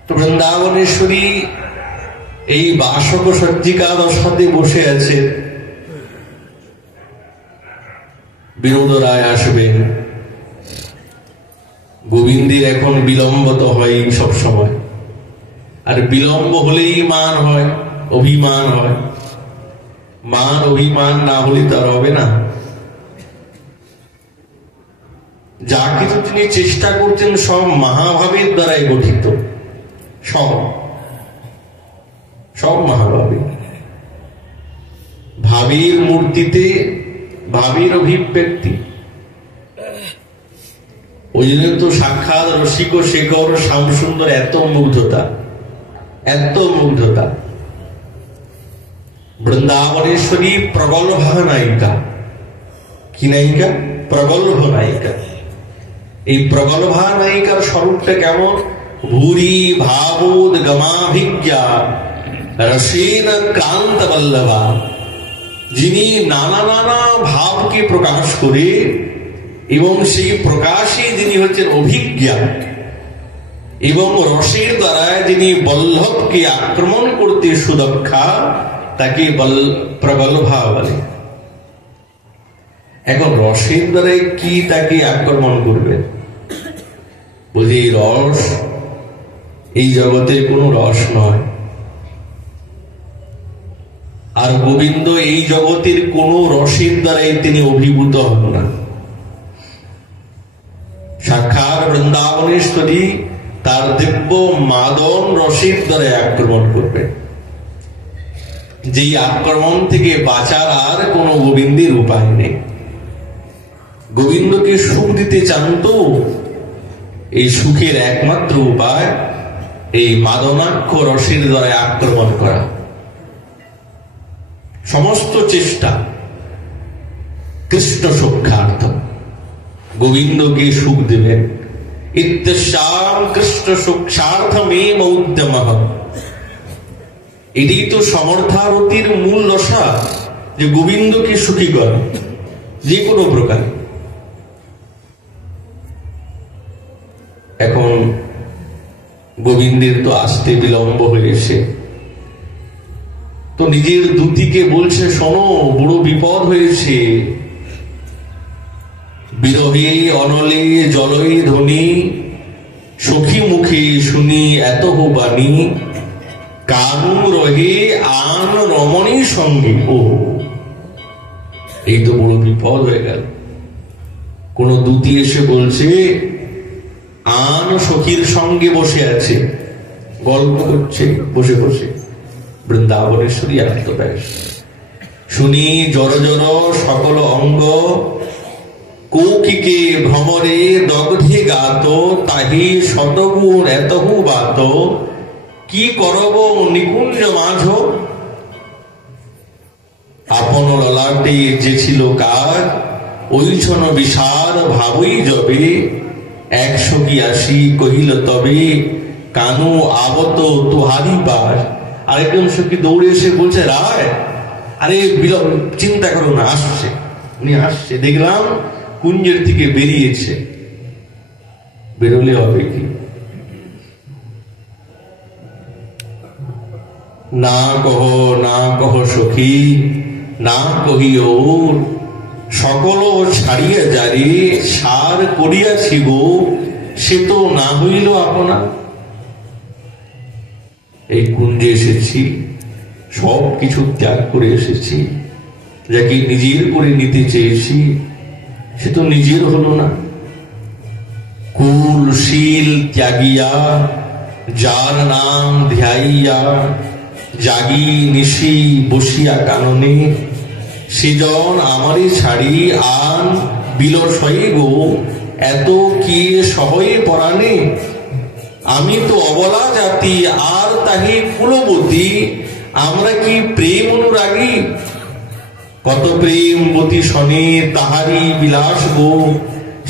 তো বৃন্দাবনেশ্বরী এই বাসক সজ্জিকা দশাতে বসে আছে। বিনোদ রায় আসবেন। গোবিন্দের এখন বিলম্ব তো হয় সব সময়, আর বিলম্ব হলেই মান হয়, অভিমান হয়। মান অভিমান না হলে তো আর হবে না। যা কিছু তিনি চেষ্টা করছেন সব মহাভাবের দ্বারাই গঠিত, সব মহাভাবে। ভাবের মূর্তিতে ভাবের অভিব্যক্তি। ওই জন্য তো সাক্ষাৎ রসিক শেখর শ্যামসুন্দর এত মুগ্ধতা, এত মুগ্ধতা। বৃন্দাবনেশ্বরী প্রগল্ভা নায়িকা। কি নায়িকা? প্রগল্ভ নায়িকা। এই প্রগল্ভা নায়িকার স্বরূপটা কেমন? ভূরি ভাবোদ গমাভিজ্ঞা রসেন ক্রান্ত বল্লভা। যিনি নানা নানা ভাবকে প্রকাশ করে এবং সেই প্রকাশে যিনি হচ্ছেন অভিজ্ঞা, এবং রসের দ্বারা যিনি বল্লভকে আক্রমণ করতে সুদক্ষা, তাকে প্রগল্ভা বলে। এখন রসের দ্বারা কি তাকে আক্রমণ করবে? বলছে এই রস এই জগতের কোন রস নয়, আর গোবিন্দ এই জগতের কোন রসের দ্বারাই তিনি অভিভূত হন না। সাক্ষাৎ বৃন্দাবনেশ্বরী তার দিব্য মাদন রসের দ্বারা আক্রমণ করবে, যেই আক্রমণ থেকে বাঁচার আর কোন গোবিন্দের উপায় নেই। গোবিন্দকে সুখ দিতে চান তো এই সুখের একমাত্র উপায় এই মাদনাক্ষ রসের দ্বারা আক্রমণ করা। সমস্ত চেষ্টা কৃষ্ণ সুখার্থ, গোবিন্দকে সুখ দেবেন। ইত্যস্যাম কৃষ্ণ সুখার্থমেব উদ্যমঃ। এটাই তো সমর্থারতির মূল দশা, যে গোবিন্দকে সুখী করে যে কোনো প্রকার। এখন গোবিন্দের তো আসতে বিলম্ব হয়েছে, তো নিজের দূতিকে বলছে, শোনো বড় বিপদ হয়েছে। বিরহে অনলে জলই ধ্বনি, সখী মুখে শুনি এত বাণী। কানু রহে আন রমণীর সঙ্গে। ও, এই তো বড় বিপদ হয়ে গেল। কোন দূতি এসে বলছে আন সখীর সঙ্গে বসে আছে, গল্প করছে বসে বসে। বৃন্দাবনেশ্বরী আত্মব্যাস শুনি জড় জড় সকল অঙ্গ, কৌকিকে ভ্রমরে দগ্ধে গাত। তাহি শতগুণ এতহু বাত, কি করব নিকুঞ্জ মাঝ। আপন ললাটে যে ছিল কার, ওইছন বিষাদ ভাবই যবে। একশো কি আসি কহিল তবে, কানু আবত তুহারি পার। আরেকজন সখী দৌড়ে এসে বলছে, রায় আরে চিন্তা করো না, আসছে। উনি আসছে, দেখলাম কুঞ্জের থেকে বেরিয়েছে। বেরোলে হবে কি? না কহ সখী, না কহিও সকল ছাড়িয়া যারে সার করিয়াছি গো, সে তো না হইল আপনা। এই কুঞ্জে এসেছি, সব কিছু ত্যাগ করে এসেছি, যাকে নিজের করে নিতে চেয়েছি সে তো নিজের হলো না। কুল শীল ত্যাগিয়া যার নাম ধ্যাইয়া, জাগি নিশি বসিয়া কাননে, সেজন আমারে ছাড়ি আন বিলসয়ে গো, এত কি সহয়ে পরাণে। আমি তো অবলা জাতি আর তাহে কুলবতী, আমরা কি প্রেম অনুরাগী। কত প্রেমবতী শনে তাহারি বিলাস গো,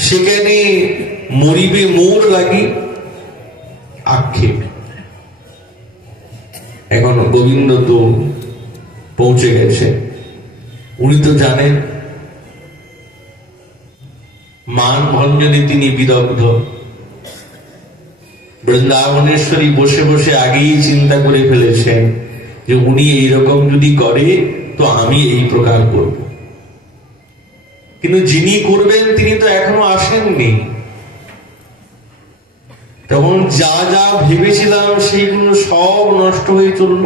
সেখানে মরিবে মোর লাগি। আক্ষেপ। এখন গোবিন্দ তো পৌঁছে গেছে, উনি তো জানেন মান ভঞ্জনে তিনি বিদগ্ধ। বৃন্দাবনেশ্বরী বসে বসে আগেই চিন্তা করে ফেলেছেন যে উনি এইরকম যদি করে তো আমি এই প্রকার করব। কিন্তু যিনি করবেন তিনি তো এখনো আসেননি। তখন যা যা ভেবেছিলাম সেইগুলো সব নষ্ট হয়ে চলল।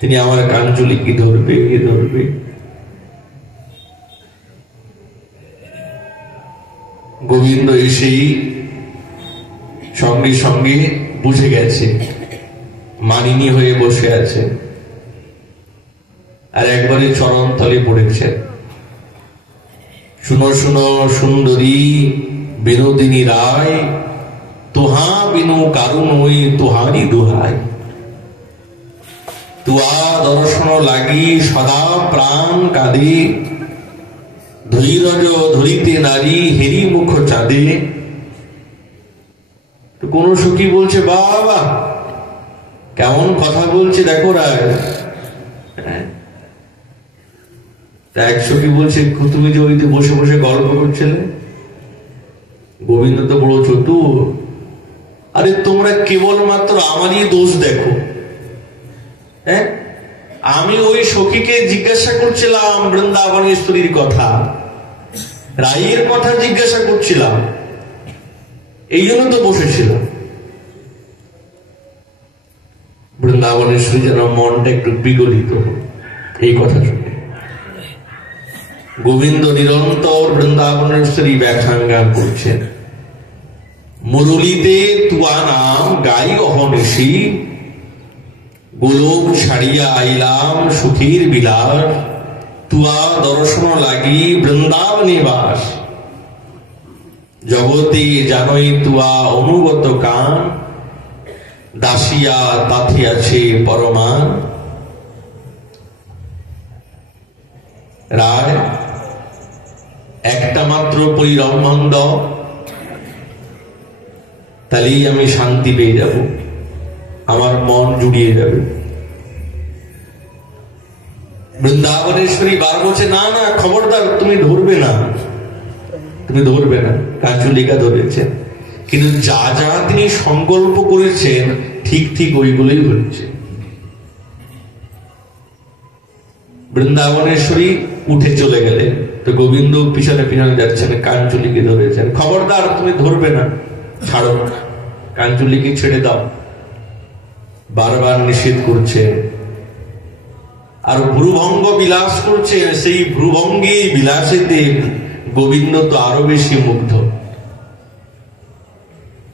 তিনি আমার কাঞ্চলিকে ধরবে। গোবিন্দ এসেই সঙ্গে সঙ্গে বুঝে গেছে, মানিনী হয়ে বসে আছে, আর একবারে চরণ তলে পড়েছে। শুনো শুনো সুন্দরী বিনোদিনী রায়, তোহা বিনু কারুণ ওই তোহারি দোহাই। তুয়া দর্শন লাগি সদা প্রাণ কাঁদে, ধৈর্য ধরিতে নারী হেরি মুখ চাঁদে। কোন সখী বলছে বাবা কেমন কথা বলছে দেখো রায়। এক সখী বলছে তুমি যে ওইতে বসে বসে গল্প করছিলে, গোবিন্দ তো বড় চতুর। আরে তোমরা কেবলমাত্র আমারই দোষ দেখো। আমি ওই সখীকে জিজ্ঞাসা করছিলাম বৃন্দাবনেশ্বরীর কথা, রায়ের কথা জিজ্ঞাসা করছিলাম, এই জন্য তো বসেছিলাম। বৃন্দাবনেশ্বরী যেন মনটা একটু বিগলিত এই কথা শুনে। গোবিন্দ নিরন্তর বৃন্দাবনেশ্বরী ব্যাখ্যান করছেন। মুরলিতে তুয়া নাম গাই অহনিশি, গোলক ছাড়িয়া আইলাম সুখীর বিলাস, তুয়া দর্শন লাগি বৃন্দাবনে বাস। জগতে জানই তুয়া অনুগত কান, দাসিয়া তাথে আছে পরমান। রায় একটা মাত্র পরিরম্ভন দাও, তাহলেই আমি শান্তি পেয়ে যাব, আমার মন জুড়িয়ে যাবে। বৃন্দাবনেশ্বরী বার বলছে না না খবরদার, তুমি ধরবে না। কাঞ্চলিকা ধরেছেন, কিন্তু যা যা তিনি সংকল্প করেছেন ঠিক ওইগুলোই হচ্ছে। বৃন্দাবনেশ্বরী উঠে চলে গেলেন, তো গোবিন্দ পিছনে যাচ্ছেন, কাঞ্চলিকে ধরেছেন। খবরদার তুমি ধরবে না, ছাড়ো, কাঞ্চলিকে ছেড়ে দাও, বারবার নিষেধ করছে। আর ভ্রুভঙ্গ বিলাস করছে, সেই ভ্রুভঙ্গে বিলাসেতে গোবিন্দ তো আরো বেশি মুগ্ধ।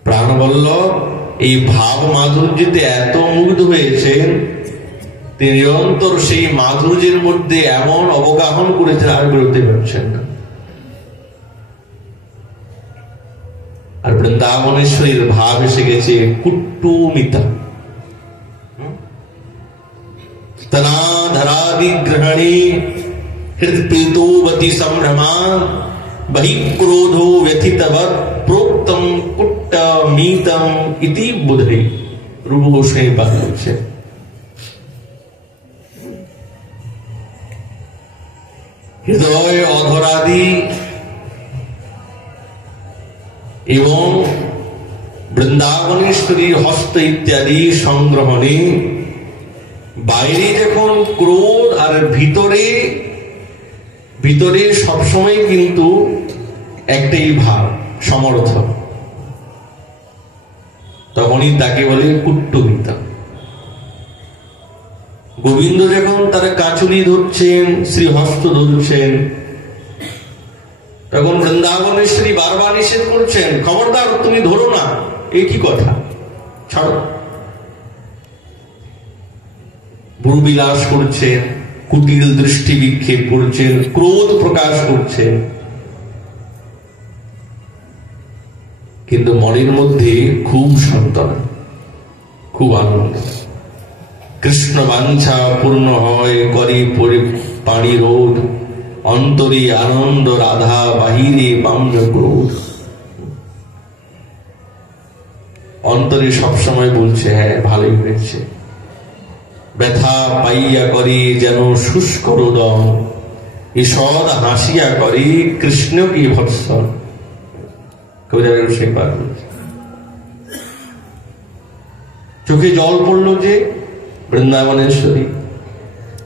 প্রাণবল্লভ এই ভাব মাধুর্যতে এত মুগ্ধ হয়েছেন, তিনি নিরন্তর সেই মাধুর্যের মধ্যে এমন অবগাহন করেছেন আর বেরোতে পারছেন না। আর বৃন্দাবনেশ্বরীর ভাব এসে গেছে কুট্টুমিতা। स्तनाधरादि ग्रहणे हृत्प्रीतोवती संभ्रमा, बहिक्रोधो व्यथितवत् प्रोक्तम कुट्टमीतम इति बुधे। रूप गोस्वामी बात করছে। হৃদয় অধরাদি এবং বৃন্দাবনেশ্বরীর হস্ত ইত্যাদি সংগ্রহণে বাইরে যখন ক্রোধ আর ভিতরে ভিতরে সবসময় কিন্তু একটাই ভাব, সমর্থ, তখনই তাকে বলে কুট্টুমিতা। গোবিন্দ যখন তার কাঁচুলি ধরছেন, শ্রীহস্ত ধরছেন, তখন বৃন্দাবনেশ্বরী বারবার নিষেধ করছেন, খবরদার তুমি ধরো না, এই কি কথা, ছাড়ো। ভ্রুবিলাস করছেন, কুটিল দৃষ্টি বিক্ষেপ করছেন, ক্রোধ প্রকাশ করছেন, কিন্তু মনের মধ্যে খুব সান্ত্বনা, খুব আনন্দ। কৃষ্ণ বাঞ্ছা পূর্ণ হয়, করে পানি রোধ, অন্তরে আনন্দ রাধা, বাহিরে বাম্য ক্রোধ। অন্তরে সবসময় বলছে হ্যাঁ ভালোই হয়েছে, ব্যথা পাইয়া করে যেন শুষ্ক রোদন, ঈষদ হাসিয়া করে কৃষ্ণ কি ভৎসন। চোখে জল পড়লো যে বৃন্দাবনেশ্বরী,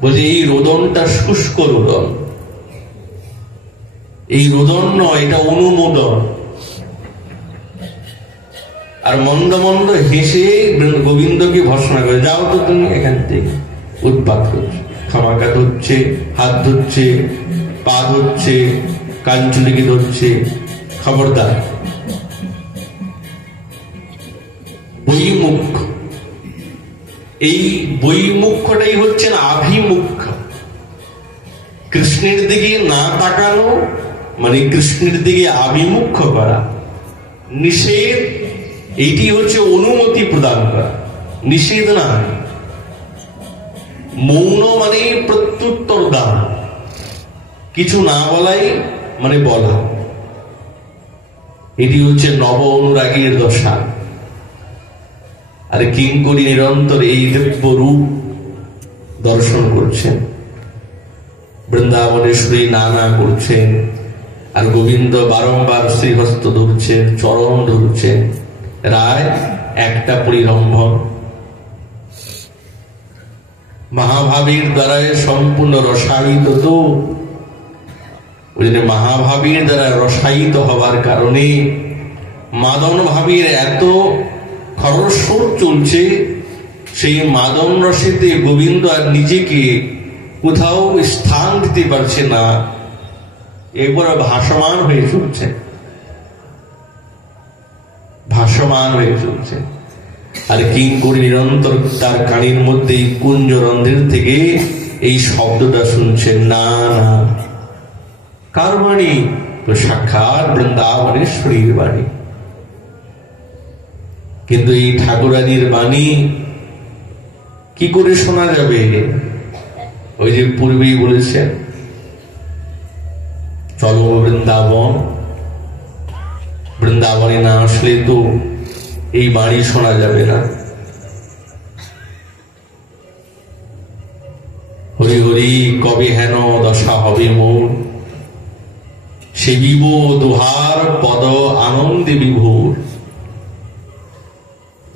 বলছে এই রোদনটা শুষ্ক রোদন, এই রোদন নয়, এটা অনুমোদন। আর মন্দ মন্দ হেসে গোবিন্দকে ভর্সনা করে, যাও তো তুমি এখান থেকে, উৎপাত করছে, খামাকা ধরছে, হাত ধরছে, পা ধরছে, কাঞ্চুলিকে ধরছে, খবরদার। বৈমুখ, এই বৈমুখটাই হচ্ছেন আভিমুখ। কৃষ্ণের দিকে না তাকানো মানে কৃষ্ণের দিকে আভিমুখ করা। নিষেধ, এইটি হচ্ছে অনুমতি প্রদান করা, নিষেধ না। মৌন মানে প্রত্যুত্তর দান, কিছু না বলাই মানে বলা। এটি হচ্ছে নব অনুরাগীর দশা। আর কিঙ্করী নিরন্তর এই দিব্য রূপ দর্শন করছেন, বৃন্দাবনেশ্বরী নানা করছেন, আর গোবিন্দ বারংবার শ্রীহস্ত ধরছেন, চরণ ধরছেন। রায় একটা পরিরম্ভন, মহাভাবীর দ্বারা সম্পূর্ণ রসায়িত। তো মহাভাবীর দ্বারা রসায়িত হবার কারণে মাদন ভাবীর এত খরস্বর চলছে, সেই মাদন রসেতে গোবিন্দ আর নিজেকে কোথাও স্থান দিতে পারছে না, এরপর ভাসমান হয়ে চলছে, ভাসমান হয়ে চলছে। আর কিঙ্করী নিরন্তর তার কানের মধ্যে কুঞ্জরন্ধ্রের থেকে এই শব্দটা শুনছেন, না না, কার বাণী? তো সাক্ষাৎ বৃন্দাবনেশ্বরীর বাণী। কিন্তু এই ঠাকুরানীর বাণী কি করে শোনা যাবে? ওই যে পূর্বেই বলেছেন, চলো বৃন্দাবন, বৃন্দাবনে না আসলে তো এই বাণী শোনা যাবে না। হরি হরি কবে হেন দশা হবে মোর, সেবিব দুহার পদ আনন্দে বিভোর।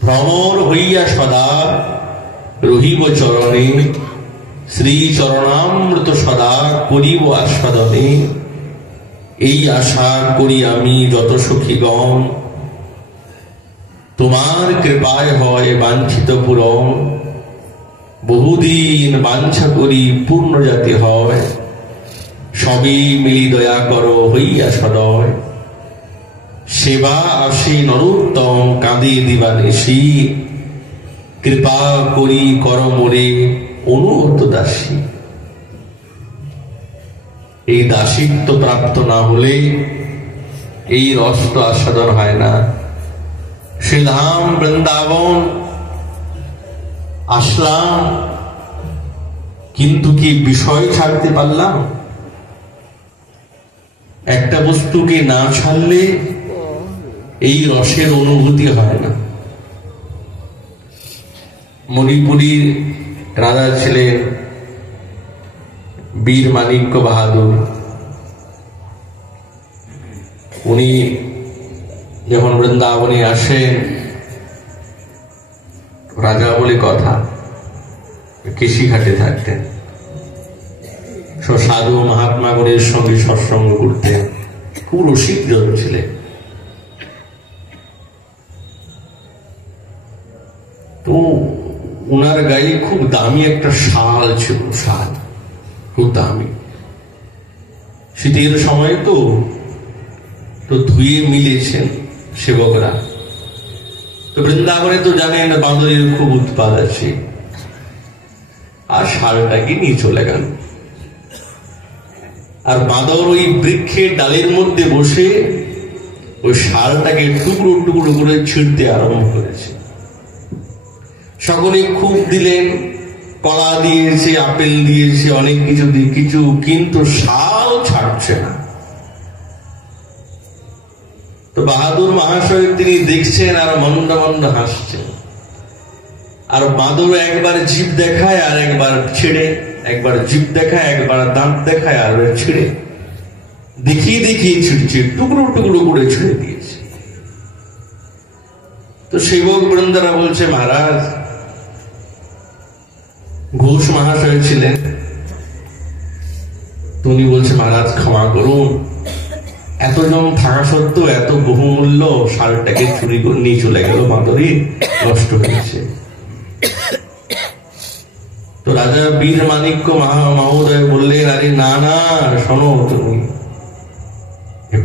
ভ্রমর হইয়া সদা রহিব চরণে, শ্রী চরণামৃত সদা করিব আস্বাদনে। এই আশা করি আমি যত সখীগণ, তোমার কৃপায় হয় বাঞ্ছিত পূরণ। বহুদিন বাঞ্ছা করি পূর্ণ যাতে হয়, সবই মিলি দয়া করো হইয়া সদয়। সেবা আসে নরোত্তম কাঁদে দিবানিশি, কৃপা করি কর মোরে অনুগত দাসী। এই দাসিত্ব প্রাপ্ত না হলে এই রস তো আস্বাদন হয় না। শ্রীধাম বৃন্দাবন আসলাম, কিন্তু কি বিষয় ছাড়তে পারলাম? একটা বস্তুকে না ছাড়লে এই রসের অনুভূতি হয় না। মণিপুরীর রাজা ছিলেন বীর মানিক্য বাহাদুর, উনি যখন বৃন্দাবনে আসেন, রাজা বলে কথা, কেশিঘাটে থাকতেন, সাধু মহাত্মাগণের সঙ্গে সৎসঙ্গ করতেন, খুব রসিক জন ছিলেন। তো ওনার গায়ে খুব দামি একটা শাল ছিল, শাল খুব দামি। শীতের সময় তো ধুয়ে মিলেছেন সেবকরা। তো বৃন্দাবনে তো জানেন বাঁদরের খুব উৎপাত আছে, আর শালটাকে নিয়ে চলে গেল। আর বাঁদর ওই বৃক্ষের ডালের মধ্যে বসে ওই শালটাকে টুকরো টুকরো করে ছিঁড়তে আরম্ভ করেছে। সকলে খুব দিলেন, কলা দিয়েছে, আপেল দিয়েছে, অনেক কিছু দিয়ে কিছু, কিন্তু শাল ছাড়ছে না। তো বাহাদুর মহাশয় তিনি দেখছেন আর মন্দ মন্দ হাসছেন। আর বাঁদর একবার জিভ দেখায় আর একবার ছেড়ে, একবার জিভ দেখায়, একবার দাঁত দেখায় আর ছেড়ে, দেখিয়ে দেখিয়ে ছিঁড়ছে, টুকরো টুকরো করে ছেড়ে দিয়েছে। তো সেবক বৃন্দরা বলছে, মহারাজ, ঘোষ মহাশয় ছিলেন, উনি বলছে, মহারাজ ক্ষমা করুন, এতজন থাকা সত্ত্বেও এত বহুমূল্য শালটাকে চুরি করে নিয়ে চলে গেল, বাঁদরই নষ্ট হয়েছে। তো রাজা বীর মানিক্য মহোদয় বললেন, আরে না না, শোনো, তুমি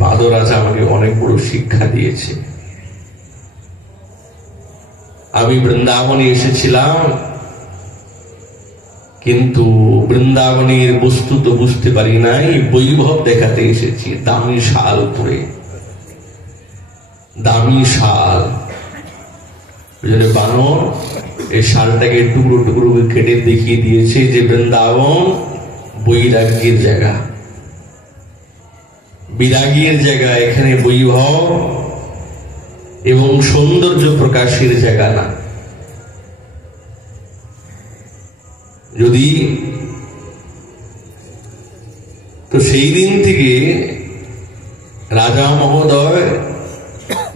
বাঁদর রাজা আমাকে অনেক বড় শিক্ষা দিয়েছে। আমি বৃন্দাবনে এসেছিলাম, কিন্তু বৃন্দাবনের বস্তু তো বুঝতে পারি নাই, বৈভব দেখাতে এসেছি। দামি শাল পরে, দামি শাল, বানর এই শালটাকে টুকরো টুকরো কেটে দেখিয়ে দিয়েছে যে বৃন্দাবন বৈরাগ্যের জায়গা, বিরাগীর জায়গা, এখানে বৈভব এবং সৌন্দর্য প্রকাশের জায়গা না। যদি তো সেই দিন থেকে রাজা মহোদয়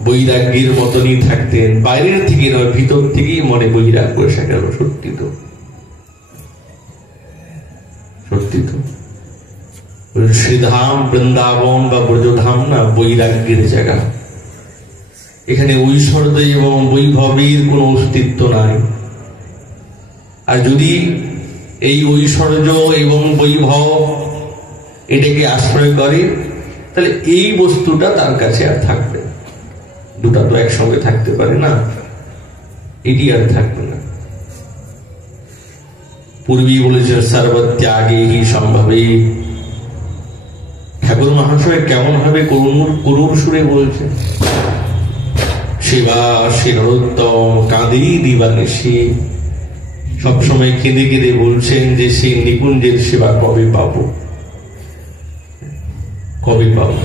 বৈরাগ্যের মতনই থাকতেন, বাইরের থেকে নয়, ভিতর থেকেই মনে বৈরাগ্য এসে গেল। সত্যি তো, সত্যি তো। শ্রীধাম বৃন্দাবন বা ব্রজধাম না, বৈরাগ্যের জায়গা। এখানে ঐশ্বর্য এবং বৈভবের কোনো অস্তিত্ব নাই। আর যদি এই ঐশ্বর্য এবং বৈভব এটাকে আশ্রয় করে, তাহলে এই বস্তুটা তার কাছে আর থাকবে, দুটা তো একসঙ্গে থাকতে পারে না, এটি আর থাকবে না। পূর্বী বলেছে সর্বত্যাগে হি সম্ভবে। ঠাকুর মহাশয় কেমন ভাবে করুণ সুরে বলছে, সেবা সে নরোত্তম কাঁদি দিবানিশি, সবসময় কেঁদে কেঁদে বলছেন যে সেই নিকুঞ্জের সেবা কবে পাবো, কবে পাবো,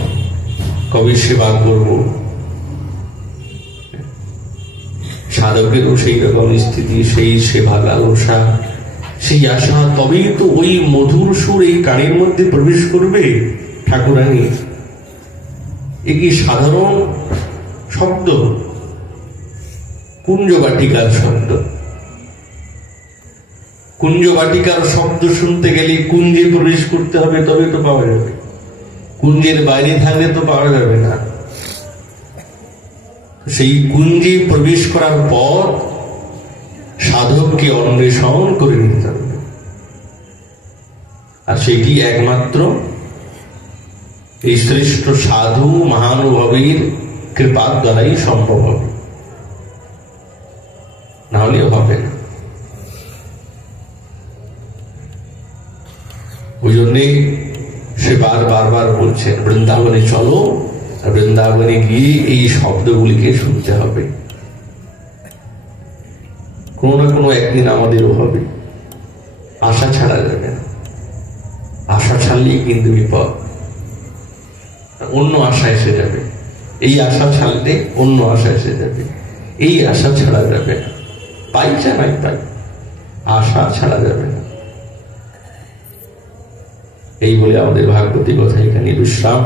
কবে সেবা করব। সাধকেরও সেই রকম স্থিতি, সেই সেবা লালসা, সেই আশা, তবেই তো ওই মধুর সুর এই কানের মধ্যে প্রবেশ করবে। ঠাকুরানী এ কি সাধারণ শব্দ? কুঞ্জ বাটিকার শব্দ। কুঞ্জ বাটিকার শব্দ শুনতে গেলে কুঞ্জে প্রবেশ করতে হবে, তবে তো পাওয়া যাবে। কুঞ্জের বাইরে থাকলে তো পাওয়া যাবে না। সেই কুঞ্জে প্রবেশ করার পর সাধককে অন্বেষণ করে নিতে হবে, আর সেটি একমাত্র এই শ্রেষ্ঠ সাধু মহানুভবের কৃপার দ্বারাই সম্ভব হবে, না হলে হবে না। ওই জন্যে সে বারবার বলছেন, বৃন্দাবনে চলো, আর বৃন্দাবনে গিয়ে এই শব্দগুলিকে শুনতে হবে। কোনো না কোনো একদিন আমাদেরও হবে, আশা ছাড়া যাবে না। আশা ছাড়লেই কিন্তু বিপদ, অন্য আশা এসে যাবে। এই আশা ছাড়লে অন্য আশা এসে যাবে, এই আশা ছাড়া যাবে না। পাই চাই পাই, আশা ছাড়া যাবে না। এই বলে আমাদের ভাগবতী কথা এখানে বিশ্রাম।